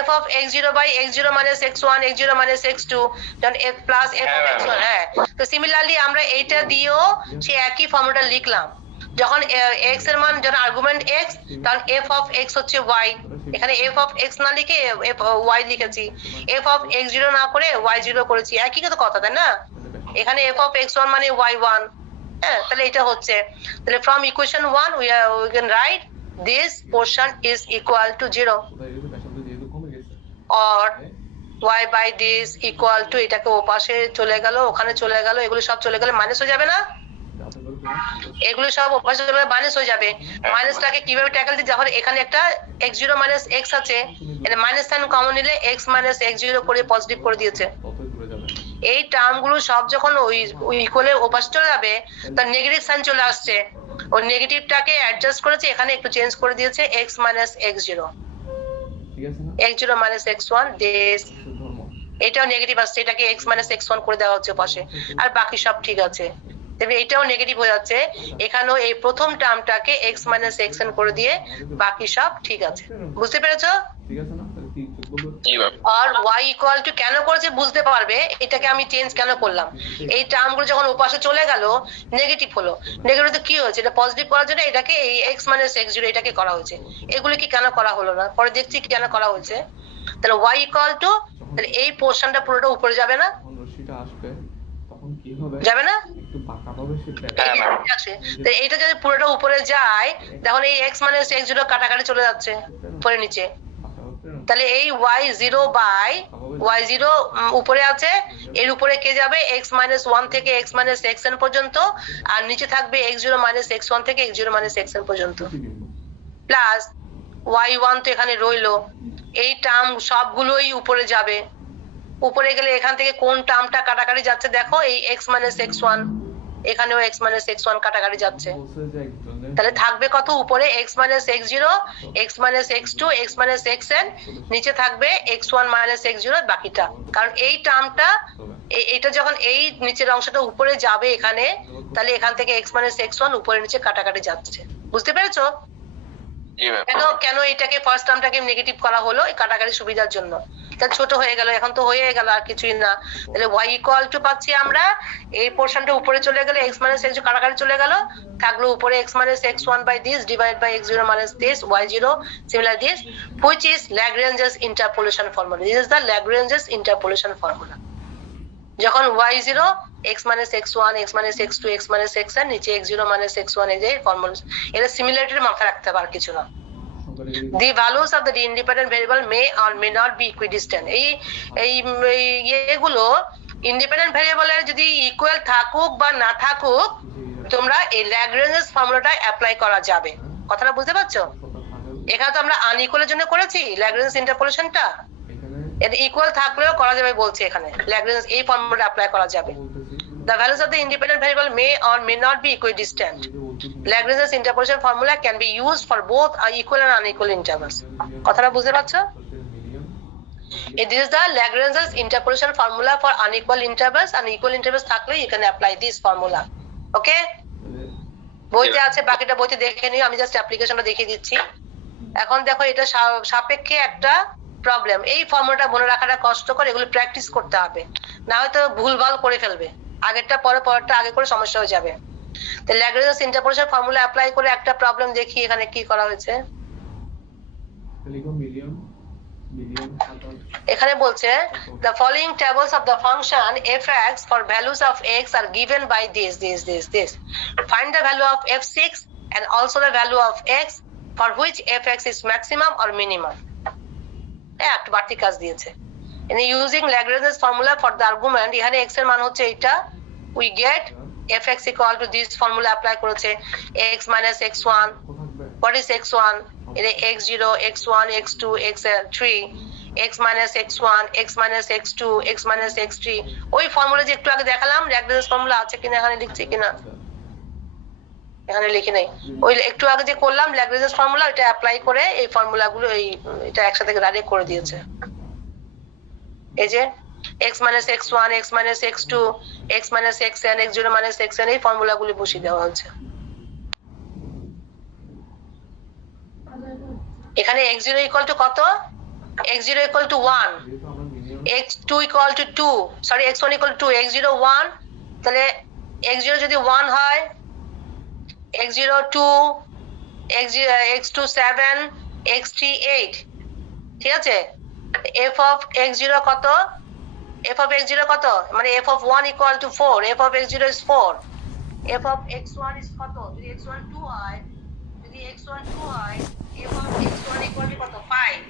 f of x0 by x0 minus x1 x0 minus x2 যখন f plus f of x1, হ্যাঁ তো সিমিলারলি আমরা এইটা দিয়েও সেই একই ফর্মুলা লিখলাম। যখন x এর মান যখন আর্গুমেন্ট x, তখন f of x হচ্ছে y, এখানে f of x না লিখে y লিখেছি, f of x0 না করে y0 করেছি, একই কথা তাই না? এখানে f of x1 মানে y1, হ্যাঁ তাহলে এটা হচ্ছে, তাহলে from equation 1 we can write this portion is equal to 0 কোথায় গেছে? ব্যাসার্ধ যেহেতু কমে গেছে, or y by this equal to, এটাকে ওপাশে চলে গেল, ওখানে চলে গেল, এগুলো সব চলে গেলে মাইনাস হয়ে যাবে না? যাতে করে কোনো- এগুলো সব ওপাশে চলে গেলে মাইনাস হয়ে যাবে। মাইনাসটাকে কিভাবে ট্যাকল দিই? যখন এখানে একটা x0 minus x আছে, এখানে মাইনাস সাইন কমন নিলে x minus x0 করে পজিটিভ করে দিয়েছে। ততই দূরে যাবে। এই টার্মগুলো সব যখন ওই ইকুয়ালের ওপাশে চলে যাবে তার নেগেটিভ সাইন চলে আসছে, ওই নেগেটিভটাকে অ্যাডজাস্ট করেছে, এখানে একটু চেঞ্জ করে দিয়েছে x minus x0, ঠিক আছে না? x0 minus x1 this, ধর্ম এটাও নেগেটিভ আসছে, এটাকে x minus x1 করে দেওয়া হচ্ছে পাশে, আর বাকি সব ঠিক আছে। তবে এটাও নেগেটিভ হয়ে যাচ্ছে, এখানেও এই প্রথম টার্মটাকে x minus xn করে দিয়ে বাকি সব ঠিক আছে। বুঝতে পেরেছো? ঠিক আছে না? তাহলে কি বলবো? জি ম্যাম। আর y ইকুয়াল টু কেন করেছে বুঝতে পারবে, এটাকে আমি চেঞ্জ কেন করলাম। এই টার্মগুলো যখন ওপাশে চলে গেল নেগেটিভ হলো, নেগেটিভ তো কি হয়েছে, এটা পজিটিভ করার জন্য এটাকে এই x minus x0 এটাকে করা হয়েছে, এগুলো কি কেন করা হলো না, পরে দেখছি কেন করা হয়েছে। তাহলে y ইকুয়াল টু, তাহলে এই পোরশনটা পুরোটা উপরে যাবে না? যখন রশ্মিটা আসবে তখন কি হবে? যাবে না? একটু বাঁকা পাবে সেটা। হ্যাঁ, ম্যাম। তো এটা যদি পুরোটা উপরে যায় তখন এই x minus x0 কাটাকাটি চলে যাচ্ছে পরে নিচে, বাঁকা হচ্ছে না? তাহলে এই y0 by y0 উপরে আছে, এর উপরে কে যাবে x minus 1 থেকে x minus xn পর্যন্ত, আর নিচে থাকবে x0 minus x1 থেকে x0 minus xn পর্যন্ত, প্রতিবিম্ব। প্লাস y1 তো এখানে রইলো। এই টার্ম সবগুলোই উপরে যাবে, উপরে গেলে এখান থেকে কোন টার্মটা কাটাকাটি যাচ্ছে দেখো, এই x minus x1, এখানেও x minus x1 কাটাকাটি যাচ্ছে, বলছে যে একজনের তাহলে থাকবে কত উপরে x minus x0, x minus x2, x minus xn, নিচে থাকবে x1 minus x0 বাকিটা। কারণ এই টার্মটা এটা যখন এই নিচের অংশটা উপরে যাবে এখানে, তাহলে এখান থেকে x minus x1 উপরে নিচে কাটাকাটি যাচ্ছে। বুঝতে পেরেছো? জি ম্যাম। কেন এটাকে ফার্স্ট টার্মটাকে নেগেটিভ করা হলো? এই কাটাকাটি সুবিধার জন্য। তাহলে ছোট হয়ে গেল, এখন তো হয়ে গেল আর কিছুই না। তাহলে y ইকুয়াল টু পাচ্ছি আমরা, এই পোরশনটা উপরে চলে গেলে x minus x0 কাটাকাটি চলে গেল, থাকলো উপরে x minus x1 by this divided by x0 minus this y0 similar this, which is Lagrange's interpolation formula. This is the Lagrange's interpolation formula. যখন y0 x minus x1 x minus x2 x minus xn নিচে x0 minus x1 এই যে formula এটা সিমিলারিটির মাথায় রাখতে হবে আর কিছু না the values of the independent variable may or may not be equidistant এই এগুলো ইন্ডিপেন্ডেন্ট ভেরিয়েবলের যদি ইকুয়াল থাকুক বা না থাকুক তোমরা এই ল্যাগ্রেঞ্জেস ফর্মুলাটা অ্যাপ্লাই করা যাবে কথাটা বুঝতে পারছো এখানে তো আমরা আনইকুয়ালের জন্য করেছি ল্যাগ্রেঞ্জ ইন্টারপোলেশনটা এটা ইকুয়াল থাকলেও করা যাবে বলছি এখানে ল্যাগ্রেঞ্জ এই ফর্মুলাটা অ্যাপ্লাই করা যাবে the values of the independent variable may or may not be equidistant Lagrange's interpolation formula can be used for both equal and unequal intervals কথাটা বুঝতে পারছো This is the Lagrange's interpolation formula for unequal intervals and equal intervals থাকলে you can apply this formula okay বইতে আছে বাকিটা বইতে দেখে নিও আমি জাস্ট অ্যাপ্লিকেশনটা দেখিয়ে দিচ্ছি এখন দেখো এটা সাপেক্ষে একটা প্রবলেম এই ফর্মুলাটা মনে রাখাটা কষ্টকর এগুলো প্র্যাকটিস করতে হবে না হয়তো ভুলভাল করে ফেলবে আগেরটা পরেরটা আগে করে সমস্যা হয়ে যাবে তো ল্যাগ্রেঞ্জেস ইন্টারপোলেশন ফর্মুলা অ্যাপ্লাই করে একটা প্রবলেম দেখি এখানে কি করা হয়েছে এখানে বলছে the following tables of the function f(x) for values of x are given by this find the value of f6 and also the value of x for which f(x) is maximum or minimum একটা বাড়তি কাজ দিয়েছে in using Lagrange's formula for the argument এখানে x এর মান হচ্ছে এটা we get f(x) equal to this formula apply করেছে x minus x1 what is x1 এটা x0 x1 x2 x3 x minus x1 x minus x2 x minus x3 ওই formula যে একটু আগে দেখালাম Lagrange's ফর্মুলা আছে কিনা এখানে লিখছি কিনা এখানে লিখি নাই ওই একটু আগে যে করলাম Lagrange's ফর্মুলা এটা অ্যাপ্লাই করে এই ফর্মুলাগুলো এটা একসাথে ডাইরেক্ট করে দিয়েছে এই যে x minus x1 x minus x2 x minus xn x0 minus xn এই ফর্মুলাগুলো বসিয়ে দেওয়া হচ্ছে এখানে x0 equal to কত x0 equal to 1 x2 equal to 2 sorry x1 equal to 2 x0 1 তাহলে x0 যদি 1 হয় x0 2 x2 7 x3 8 ঠিক আছে f of x0 কত f of x0 কত মানে f of 1 equal to 4 f of x0 is 4 f of x1 is কত যদি x1 2 হয় যদি x1 2 হয় f of x1 equal to কত 5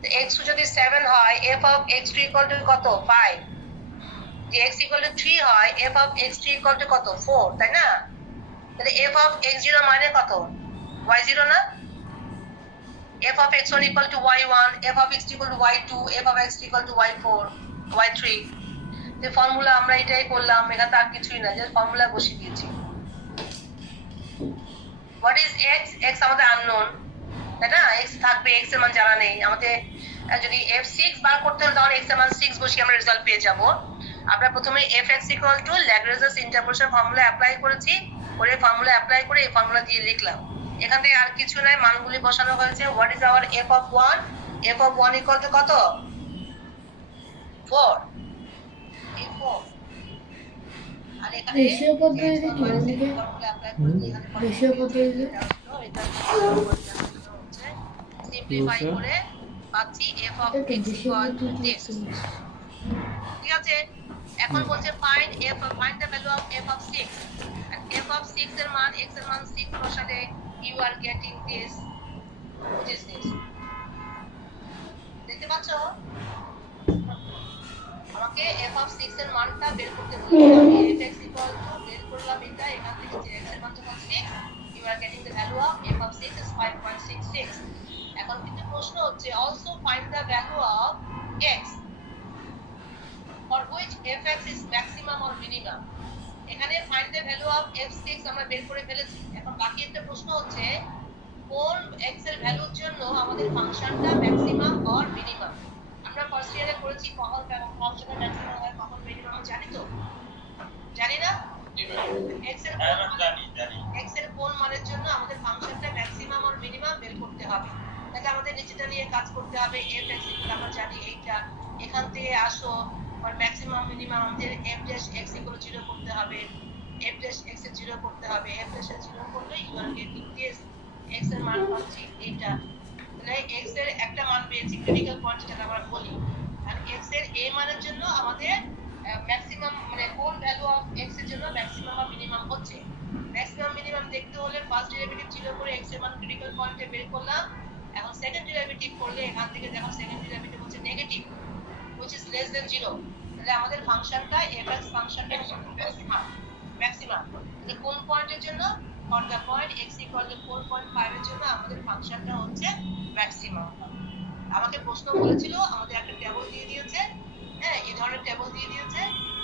তো x2 যদি 7 হয় f of x3 equal to কত 5 যদি x equal to 3 হয় f of x3 equal to কত 4 তাই না তাহলে f of x0 মানে কত y0 না f of x1 equal to y1 f of x2 equal to y2 f of x3 equal to y4 y3 the formula আমরা এটাই করলাম এখানে তার কিছুই না জাস্ট ফর্মুলা বসিয়ে দিয়েছি what is x x আমাদের unknown তাই না x থাকবে x এর মান জানা নেই আমাদের যদি f6 বার করতে হলে তখন x এর মান 6 বসিয়ে আমরা রেজাল্ট পেয়ে যাব আমরা প্রথমে fx equal to Lagrange's interpolation formula apply করেছি করে ফর্মুলা অ্যাপ্লাই করে এই ফর্মুলা দিয়ে লিখলাম এখান থেকে আর কিছু নাই মানগুলি বসানো হয়েছে what is our f of 1 equal to কত 4 এই 4 আর এখানে রেশিও পদ্ধতিতে কি বলতে রেশিও পদ্ধতিতে সিম্পলিফাই করে পাচ্ছি f of x equal to this ঠিক আছে এখন বলছে find the value of f of 6 and f of 6 এর মান x এর মান 6 বসালে you are getting this which is this দেখতে পাচ্ছো আমাকে f of 6 এর মানটা বের করতে বলেছে আমি fx equal to বের করলাম এটা এখান থেকে যে x এর মান যখন 6 you are getting the value of f of 6 is 5.66 এখন কিন্তু প্রশ্ন হচ্ছে also find the value of x for which fx is maximum or minimum এখানে find the value of f6 আমরা বের করে ফেলেছি এখন বাকি একটা প্রশ্ন হচ্ছে কোন x এর ভ্যালুর জন্য আমাদের ফাংশনটা ম্যাক্সিমাম অর মিনিমাম আমরা ফার্স্ট ইয়ারে করেছি কখন ফাংশনের ম্যাক্সিমাম হয় কখন মিনিমাম জানি তো জানি না x এর কোন মানের জন্য আমাদের ফাংশনটা ম্যাক্সিমাম অর মিনিমাম বের করতে হবে তাহলে আমাদের নিচেটা নিয়ে কাজ করতে হবে fx আমরা জানি এইটা এখান থেকে আসো আর ম্যাক্সিমাম মিনিমাম আমাদের f dash x equal 0 করতে হবে f dash x এর 0 করতে হবে f dash এর 0 করলে you are getting this x এর মান পাচ্ছি এইটা তাহলে x এর একটা মান পেয়েছি ক্রিটিক্যাল পয়েন্ট যেটা আমরা বলি আর x এর a মানের জন্য আমাদের ম্যাক্সিমাম মানে কোন ভ্যালু অফ এক্স এর জন্য ম্যাক্সিমাম বা মিনিমাম হচ্ছে। ম্যাক্সিমাম মিনিমাম দেখতে হলে ফার্স্ট ডেরিভেটিভ 0 করে এক্স এর মান ক্রিটিক্যাল পয়েন্টে বের করলাম। এখন সেকেন্ড ডেরিভেটিভ করলে এখান থেকে দেখো সেকেন্ড ডেরিভেটিভ হচ্ছে negative which is less than 0, তাহলে আমাদের ফাংশনটা fx ফাংশনটা ম্যাক্সিমাম। তাহলে কোন পয়েন্টের জন্য? For the point x equal to 4.5 এর জন্য আমাদের ফাংশনটা হচ্ছে ম্যাক্সিমাম। আমাকে প্রশ্ন বলেছিল, আমাদের একটা টেবিল দিয়ে দিয়েছে, হ্যাঁ এই ধরনের টেবিল দিয়ে দিয়েছে।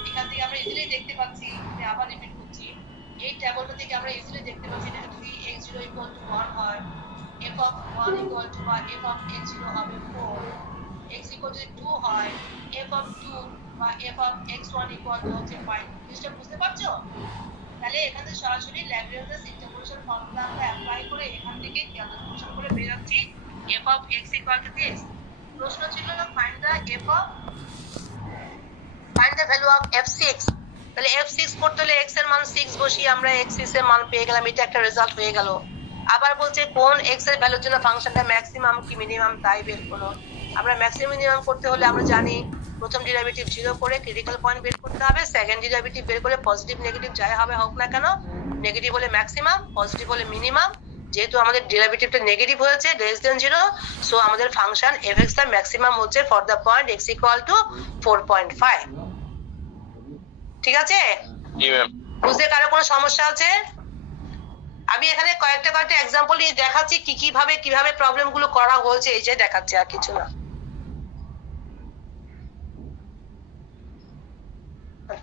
এখান থেকে আমরা ইজিলি দেখতে পাচ্ছি, যে আবার রিপিট করছি, এই টেবিলটা থেকে আমরা ইজিলি দেখতে পাচ্ছি এটা যদি x0 equal to 1 হয়, f of 1 equal to বা f of x0 হবে 4, x equal to 2 হয়, f of 2 বা f of x1 equal to হচ্ছে 5। জিনিসটা বুঝতে পারছো? তাহলে এখানে সরাসরি ল্যাগ্রেঞ্জেস ইন্টারপোলেশন ফর্মুলা আমরা অ্যাপ্লাই করে এখান থেকে ক্যালকুলেশন করে বের হচ্ছি f of x equal to this। প্রশ্ন ছিল find the value of f6। তাহলে f6 করতে হলে x এর মান 6 বসিয়ে আমরা x6 এর মান পেয়ে গেলাম, এটা একটা রেজাল্ট হয়ে গেল। আবার বলছে কোন x এর ভ্যালুর জন্য ফাংশনটা ম্যাক্সিমাম কি মিনিমাম তাই বের করো। আমরা ম্যাক্সিমাম মিনিমাম করতে হলে আমরা জানি প্রথম ডেরিভেটিভ 0 করে ক্রিটিক্যাল পয়েন্ট বের করতে হবে, সেকেন্ড ডেরিভেটিভ বের করে পজিটিভ নেগেটিভ যাই হবে হোক না কেন, নেগেটিভ হলে ম্যাক্সিমাম, পজিটিভ হলে মিনিমাম। যেহেতু আমাদের ডেরিভেটিভটা নেগেটিভ হয়েছে লেস দেন 0, সো আমাদের ফাংশন fx এর ম্যাক্সিমাম হচ্ছে for the point x equal to 4.5। ঠিক আছে? জি ম্যাম। বুঝতে কারো কোনো সমস্যা আছে? আমি এখানে কয়েকটা এক্সাম্পল দিয়ে দেখাচ্ছি কিভাবে প্রবলেম গুলো করা হয়েছে, এই যে দেখাচ্ছি, আর কিছু না।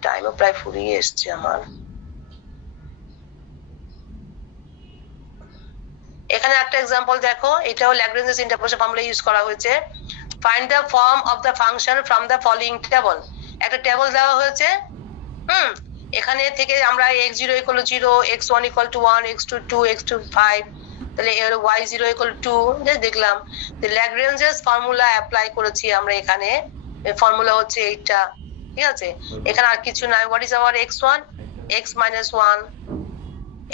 টাইমও প্রায় ফুরিয়ে এসছে আমার। এখানে একটা এক্সাম্পল দেখো, এটাও ল্যাগ্রেঞ্জেস ইন্টারপোলেশন ফর্মুলা ইউজ করা হয়েছে। Find the form of the function from the following table. একটা টেবল দেওয়া হয়েছে, এখানে থেকে আমরা x0 equal to 0, x1 equal to 1, x2 2, x2 5, তাহলে এর y0 equal to 2 দেখলাম। ল্যাগ্রেঞ্জেস ফর্মুলা অ্যাপ্লাই করেছি আমরা এখানে, ফর্মুলা হচ্ছে এইটা। ঠিক আছে? এখানে আর কিছু নাই। What is our x1, x minus 1,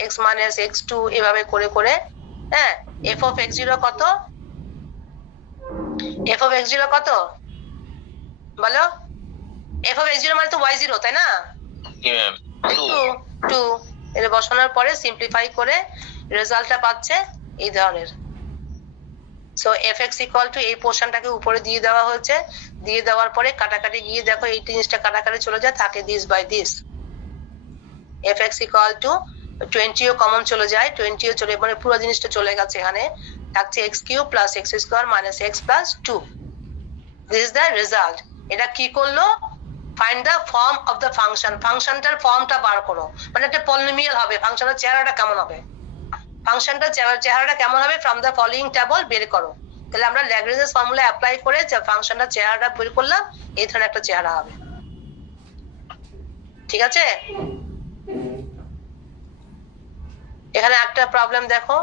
x minus x2 এভাবে করে করে, হ্যাঁ f of x0 কত? f of x0 কত বলো? f of x0 মানে তো y0, তাই না? জি ম্যাম। 2 এর বসানোর পরে সিম্পলিফাই করে রেজাল্টটা পাচ্ছে এই ধরনের। সো fx ইকুয়াল টু এই পোরশনটাকে উপরে দিয়ে দেওয়া হয়েছে, দিয়ে দেওয়ার পরে কাটাকাটি গিয়ে দেখো এই জিনিসটা কাটাকাটি চলে যায়, থাকে this by this. fx equal to 20 ও কমন চলে যায়, 20 ও চলে, মানে পুরো জিনিসটা চলে গেছে, এখানে থাকছে x cube plus x square minus x plus 2। This is the result. এটা কি করলো? Find the form of the function. ফাংশনটার ফর্মটা বার করো, মানে একটা পলিনোমিয়াল হবে, ফাংশনের চেহারাটা কেমন হবে, ফাংশনটার চেহারাটা কেমন হবে ফ্রম দ্য ফলোইং টেবল বের করো। তাহলে আমরা ল্যাগ্রেঞ্জেস ফর্মুলা অ্যাপ্লাই করে যে ফাংশনটার চেহারাটা বের করলাম, এই ধরনের একটা চেহারা হবে। ঠিক আছে? এখানে একটা প্রবলেম দেখো,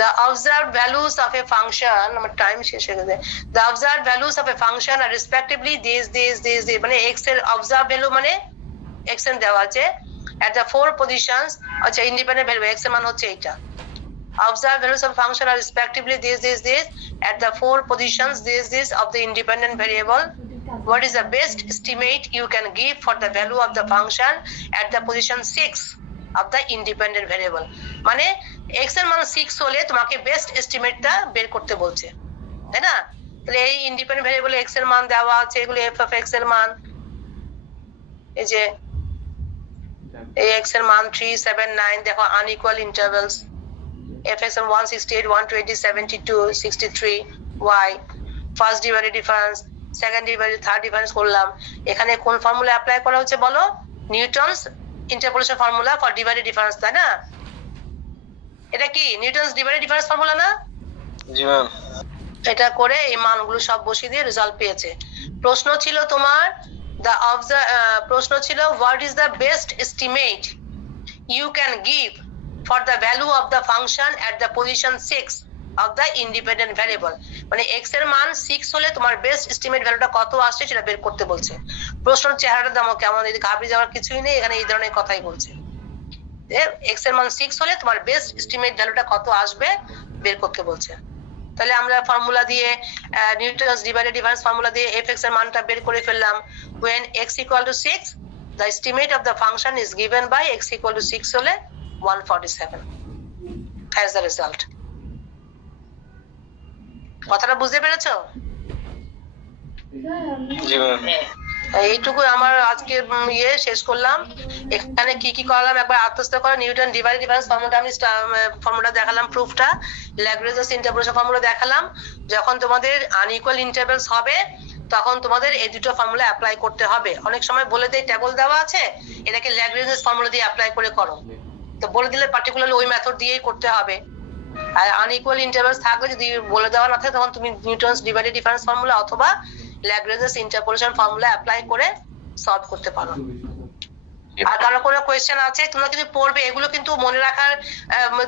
the observed values of a function, আমার টাইম শেষ হয়ে গেছে। the observed values of a function are respectively these মানে x এর observed value মানে x এর দেওয়া আছে at the 4 positions, আচ্ছা ইন্ডিপেন্ডেন্ট ভ্যালু x এর মান হচ্ছে এইটা। observed values of a function are respectively these at the 4 positions this of the independent variable. What is the best estimate you can give for the value of the function at the position 6 of the independent variable? মানে x এর মান 6 হলে তোমাকে best এস্টিমেটটা বের করতে বলছে, তাই না? তাহলে এই ইন্ডিপেন্ডেন্ট ভেরিয়েবল x এর মান দেওয়া আছে, এগুলো f of x এর মান, এই যে এই x এর মান 3, 7, 9, দেখো unequal intervals, f(x) 168, 120, 72, 63, y first divided difference, second divided third difference করলাম। এখানে কোন ফর্মুলা অ্যাপ্লাই করা হচ্ছে বলো? Newton's interpolation formula for divided difference, তাই না? এটা কি নিউটনস ডিভাইডেড ডিফারেন্স ফর্মুলা না? জি ম্যাম। এটা করে এই মানগুলো সব বসিয়ে দিয়ে রেজাল্ট পেয়েছে। প্রশ্ন ছিল তোমার প্রশ্ন ছিল what is the best estimate you can give for the value of the function at the position 6 of the independent variable. মানে x এর মান 6 হলে তোমার বেস্ট এস্টিমেট ভ্যালুটা কত আসছে সেটা বের করতে বলছে। প্রশ্নের চেহারাটা দেখো কেমন, এই ঘাবড়ে যাওয়ার কিছুই নেই, এখানে এই ধরনের কথাই বলছে। x এর মান 6 হলে তোমার বেস্ট এস্টিমেট ভ্যালুটা কত আসবে বের করতে বলছে। তাহলে আমরা ফর্মুলা দিয়ে নিউটনস ডিভাইডেড ডিফারেন্স ফর্মুলা দিয়ে fx এর মানটা বের করে ফেললাম when x equal to 6 the estimate of the function is given by x equal to 6 হলে 147 as the result. কথাটা বুঝতে পেরেছো? জি ম্যাম এইটুকু আমার আজকে শেষ করলাম। এখানে কি কি করলাম একবার আত্মস্থ করো। নিউটন ডিভাইডেড ডিফারেন্স ফর্মুলা আমি ফর্মুলা দেখালাম, প্রুফটা ল্যাগ্রেঞ্জ ইন্টারপোলেশন ফর্মুলা দেখালাম। যখন তোমাদের আনইকুয়াল ইন্টারভ্যালস হবে তখন তোমাদের এই দুটো ফর্মুলা অ্যাপ্লাই করতে হবে। অনেক সময় বলে দেয় টেবল দেওয়া আছে, এটাকে ল্যাগ্রেঞ্জ ফর্মুলা দিয়ে অ্যাপ্লাই করে করো, তো বলে দিলে পার্টিকুলারলি ওই মেথড দিয়েই করতে হবে। আর আনইকুয়াল ইন্টারভ্যালস থাকলে যদি বলে দেওয়া না থাকে তখন তুমি নিউটনস ডিভাইডেড ডিফারেন্স ফর্মুলা অথবা ল্যাগ্রেঞ্জ ইন্টারপোলেশন ফর্মুলা অ্যাপ্লাই করে সলভ করতে পারো। আর কারো কোনো কোয়েশ্চেন আছে তোমরা কিন্তু পড়বে, এগুলো কিন্তু মনে রাখার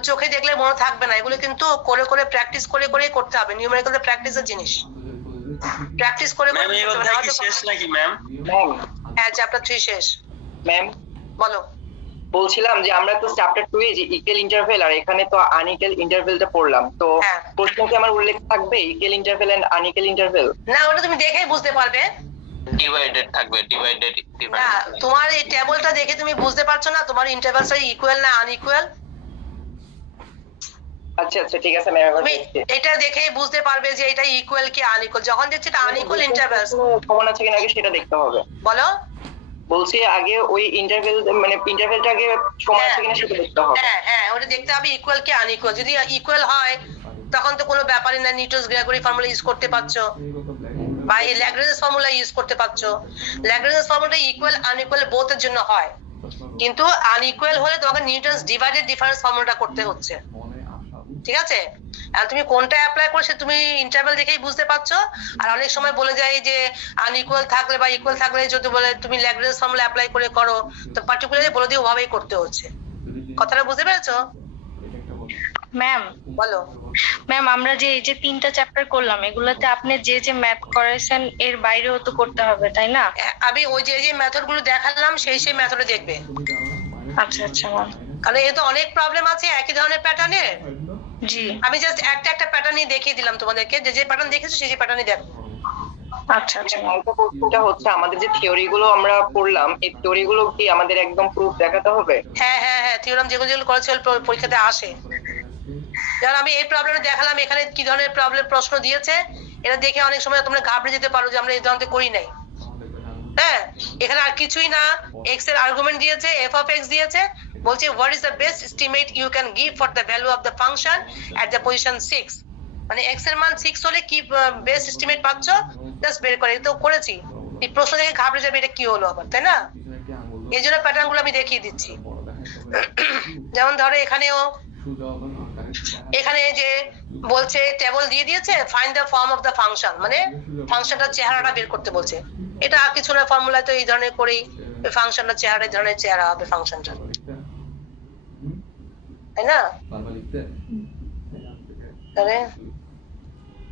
চোখে দেখলে মনে থাকবে না, এগুলো কিন্তু করে করে প্র্যাকটিস করে করে করতে হবে। নিউমেরিক্যাল প্র্যাকটিসের জিনিস, প্র্যাকটিস করে ম্যাম এই অধ্যায় কি শেষ নাকি ম্যাম? ম্যাম হ্যাঁ চ্যাপ্টার 3 শেষ। ম্যাম বলো। বলছিলাম যে আমরা তো চ্যাপ্টার 2 এ যে ইকুয়াল ইন্টারভেল আর এখানে তো আনইকুয়াল ইন্টারভেলটা পড়লাম, তো হ্যাঁ। প্রশ্ন কি আমার উল্লেখ থাকবে equal interval and unequal interval? না ওটা তুমি দেখেই বুঝতে পারবে। ডিভাইডেড থাকবে, ডিভাইডেড না তোমার এই টেবলটা দেখে তুমি বুঝতে পারছো না তোমার ইন্টারভ্যালস ইকুয়াল না আনইকুয়াল? আচ্ছা আচ্ছা ঠিক আছে ম্যাম, তুমি এটা দেখেই বুঝতে পারবে যে এটা ইকুয়াল কি আনইকুয়াল। যখন দেখছি এটা আনইকুয়াল ইন্টারভ্যালস, সমান আছে কিনা আগে সেটা দেখতে হবে। বলো। বলছি আগে ওই ইন্টারভেল মানে ইন্টারভেলটা আগে সমান আছে কিনা সেটা দেখতে হবে। হ্যাঁ হ্যাঁ ওটা দেখতে হবে ইকুয়াল কি আনইকুয়াল। যদি ইকুয়াল হয় তখন তো কোনো ব্যাপারই না, নিউটনস গ্রেগরি ফর্মুলা ইউজ করতে পারছো বা এই ল্যাগ্রেঞ্জ ফর্মুলা ইউজ করতে পারছো। ল্যাগ্রেঞ্জ ফর্মুলা ইকুয়াল আনইকুয়াল বোথের জন্য হয়, কিন্তু আনইকুয়াল হলে তোমাকে নিউটনস ডিভাইডেড ডিফারেন্স ফর্মুলাটা করতে হচ্ছে। ঠিক আছে, আর তুমি কোনটা অ্যাপ্লাই করছো তুমি ইন্টারভ্যাল দেখেই বুঝতে পারছো। আর অনেক সময় বলে যায় যে আনইকুয়াল থাকলে বা ইকুয়াল থাকলে যদি বলে তুমি ল্যাগ্রেঞ্জ ফর্মুলা অ্যাপ্লাই করে করো, তো পার্টিকুলারলি বলে দিয়ে ওভাবেই করতে হচ্ছে। কথাটা বুঝতে পেরেছো? ম্যাম বলো। ম্যাম আমরা যে এই যে 3টা চ্যাপ্টার করলাম এগুলাতে আপনি যে যে ম্যাথ করেছেন এর বাইরেও তো করতে হবে তাই না? আমি ওই যে যে মেথড গুলো দেখালাম সেই সেই মেথডে দেখবে। আচ্ছা আচ্ছা ম্যাম। কারণ এ তো অনেক প্রবলেম আছে একই ধরনের প্যাটার্নের। জি আমি জাস্ট একটা একটা প্যাটার্নই দেখিয়ে দিলাম তোমাদেরকে, যে যে প্যাটার্ন দেখেছো সেই সেই প্যাটার্নই দেখো। আচ্ছা আচ্ছা আরেকটা কোশ্চেনটা হচ্ছে আমাদের যে থিওরি গুলো আমরা পড়লাম এই থিওরি গুলো কি আমাদের একদম প্রুফ দেখাতে হবে? হ্যাঁ হ্যাঁ হ্যাঁ থিওরাম যেগুলো যেগুলো করেছে পরীক্ষাতে আসে। যেমন আমি এই প্রবলেমে দেখালাম এখানে কি ধরনের প্রবলেম প্রশ্ন দিয়েছে, এটা দেখে অনেক সময় তোমরা ঘাবড়ে যেতে পারো যে আমরা এই ধরনের করি নাই। হ্যাঁ এখানে আর কিছুই না, এক্স এর আর্গুমেন্ট দিয়েছে, এফ অফ এক্স দিয়েছে, বলছে what is the best estimate you can give for the value of the function at the position 6, মানে এক্স এর মান 6 হলে কি বেস্ট এস্টিমেট পাচ্ছ জাস্ট বের করে। তো করেছি, এই প্রশ্ন দেখে ঘাবড়ে যাবে এটা কি হলো আবার, তাই না? এই জন্য প্যাটার্ন গুলো আমি দেখিয়ে দিচ্ছি। যেমন ধরো এখানেও এখানে যে বলছে টেবল দিয়ে দিয়েছে find the form of the function, মানে ফাংশনটার চেহারাটা বের করতে বলছে। এটা আর কিছু না, ফর্মুলা তো এই ধরনের করেই ফাংশনটার চেহারা এই ধরনের চেহারা হবে ফাংশনটা, তাই না? তাহলে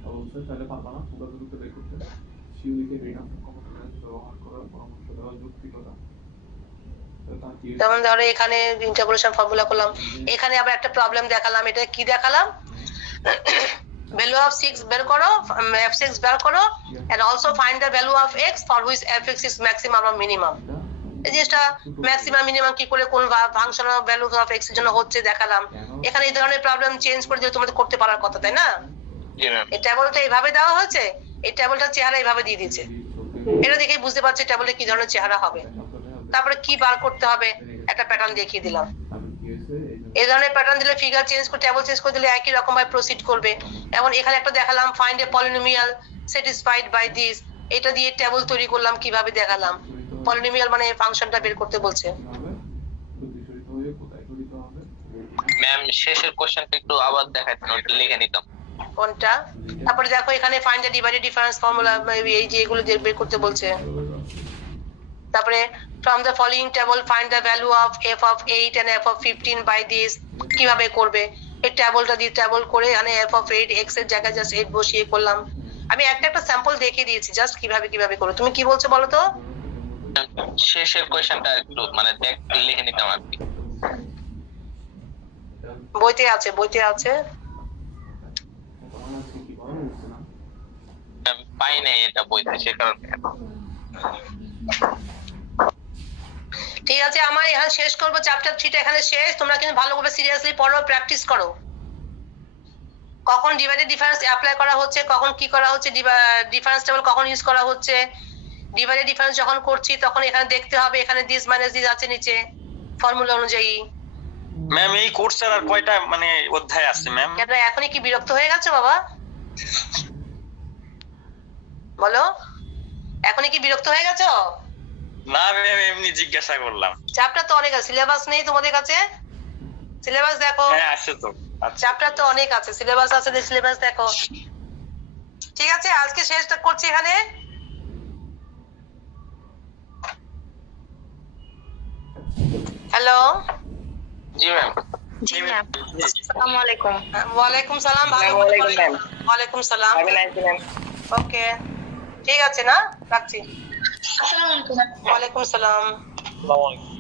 অবশ্যই তাহলে পারবা না পুরো দ্রুত বের করতে সিউইতে রিনাম কম্পিউটার ব্যবহার করার পরামর্শ দেওয়া যৌক্তিকতা। যেমন ধরো এখানে ইন্টারপোলেশন ফর্মুলা করলাম, এখানে আবার একটা প্রবলেম দেখালাম। এটা কি দেখালাম? ভ্যালু অফ 6 বের করো, f6 বের করো and also find the value of x for which fx is maximum or minimum। এই জিনিসটা ম্যাক্সিমাম মিনিমাম কি করে কোন function of value of x এর জন্য হচ্ছে দেখালাম। এখানে এই ধরনের প্রবলেম চেঞ্জ করে দিলে তোমাদের করতে পারার কথা, তাই না? জি ম্যাম এই টেবিলটা এইভাবে দেওয়া হয়েছে, এই টেবিলটার চেহারা এইভাবে দিয়ে দিয়েছে, এটা দেখেই বুঝতে পারছি টেবিলে কি ধরনের চেহারা হবে। তারপরে কি বার করতে হবে একটা প্যাটার্ন দেখিয়ে দিলাম। এই ধরনের প্যাটার্ন দিলে ফিগার চেঞ্জ করে টেবিল চেঞ্জ করে দিলে একই রকম ভাবে প্রসিড করবে। এখন এখানে একটা দেখালাম find a polynomial satisfied by this, এটা দিয়ে টেবিল তৈরি করলাম কিভাবে দেখালাম। পলিনোমিয়াল মানে ফাংশনটা বের করতে বলছে। ম্যাম শেষের কোশ্চেনটা একটু আবার দেখাতেন, ওটা লিখে নিতাম কোনটা। তারপরে দেখো এখানে find the divided difference formula, এই যে এগুলো বের করতে বলছে। তারপরে from the following table find the value of f of 8 and f of 15 by this, কিভাবে করবে এই টেবিলটা দিয়ে টেবিল করে এখানে f of 8 x এর জায়গায় জাস্ট 8 বসিয়ে করলাম। আমি একটা একটা স্যাম্পল দেখিয়ে দিয়েছি জাস্ট কিভাবে কিভাবে করো। তুমি কি বলছো বলো তো? শেষের কোশ্চেনটা একটু মানে লিখে নিতাম আর কি। বইতে আছে, বইতে আছে। পাই নাই এটা বইতে, সে কারণে। ঠিক আছে, আমার এখানে শেষ করবো, চ্যাপ্টার 3টা এখানে শেষ। তোমরা কিন্তু ভালোভাবে সিরিয়াসলি পড়ো, প্র্যাকটিস করো। কখন ডিভাইডেড ডিফারেন্স অ্যাপ্লাই করা হচ্ছে, কখন কি করা হচ্ছে, ডিফারেন্স টেবিল কখন ইউজ করা হচ্ছে, ডিভাইডেড ডিফারেন্স যখন করছি তখন এখানে দেখতে হবে এখানে দিস মাইনাস দিস আছে নিচে ফর্মুলা অনুযায়ী। ম্যাম এই কোর্সের আর কয়টা মানে অধ্যায় আছে ম্যাম? কেন এখনই কি বিরক্ত হয়ে গেছো বাবা? বলো, এখনই কি বিরক্ত হয়ে গেছো? না ম্যাম, এমনি জিজ্ঞাসা করলাম। চ্যাপ্টার তো অনেক আছে, সিলেবাস নেই তোমাদের কাছে? সিলেবাস দেখো। হ্যাঁ আছে তো। আচ্ছা চ্যাপ্টার তো অনেক আছে, সিলেবাস আছে, সিলেবাস দেখো। ঠিক আছে, আজকে শেষটা করছি এখানে। হ্যালো। জি ম্যাম। জি ম্যাম, আসসালামু আলাইকুম। ওয়ালাইকুম সালাম। ভালো করে ওয়ালাইকুম বলো। সালাম। ওয়ালাইকুম সালাম। Have a nice day ma'am. Okay, ঠিক আছে না, রাখছি। আসসালামু আলাইকুম। ওয়ালাইকুম সালাম। আসসালামু আলাইকুম।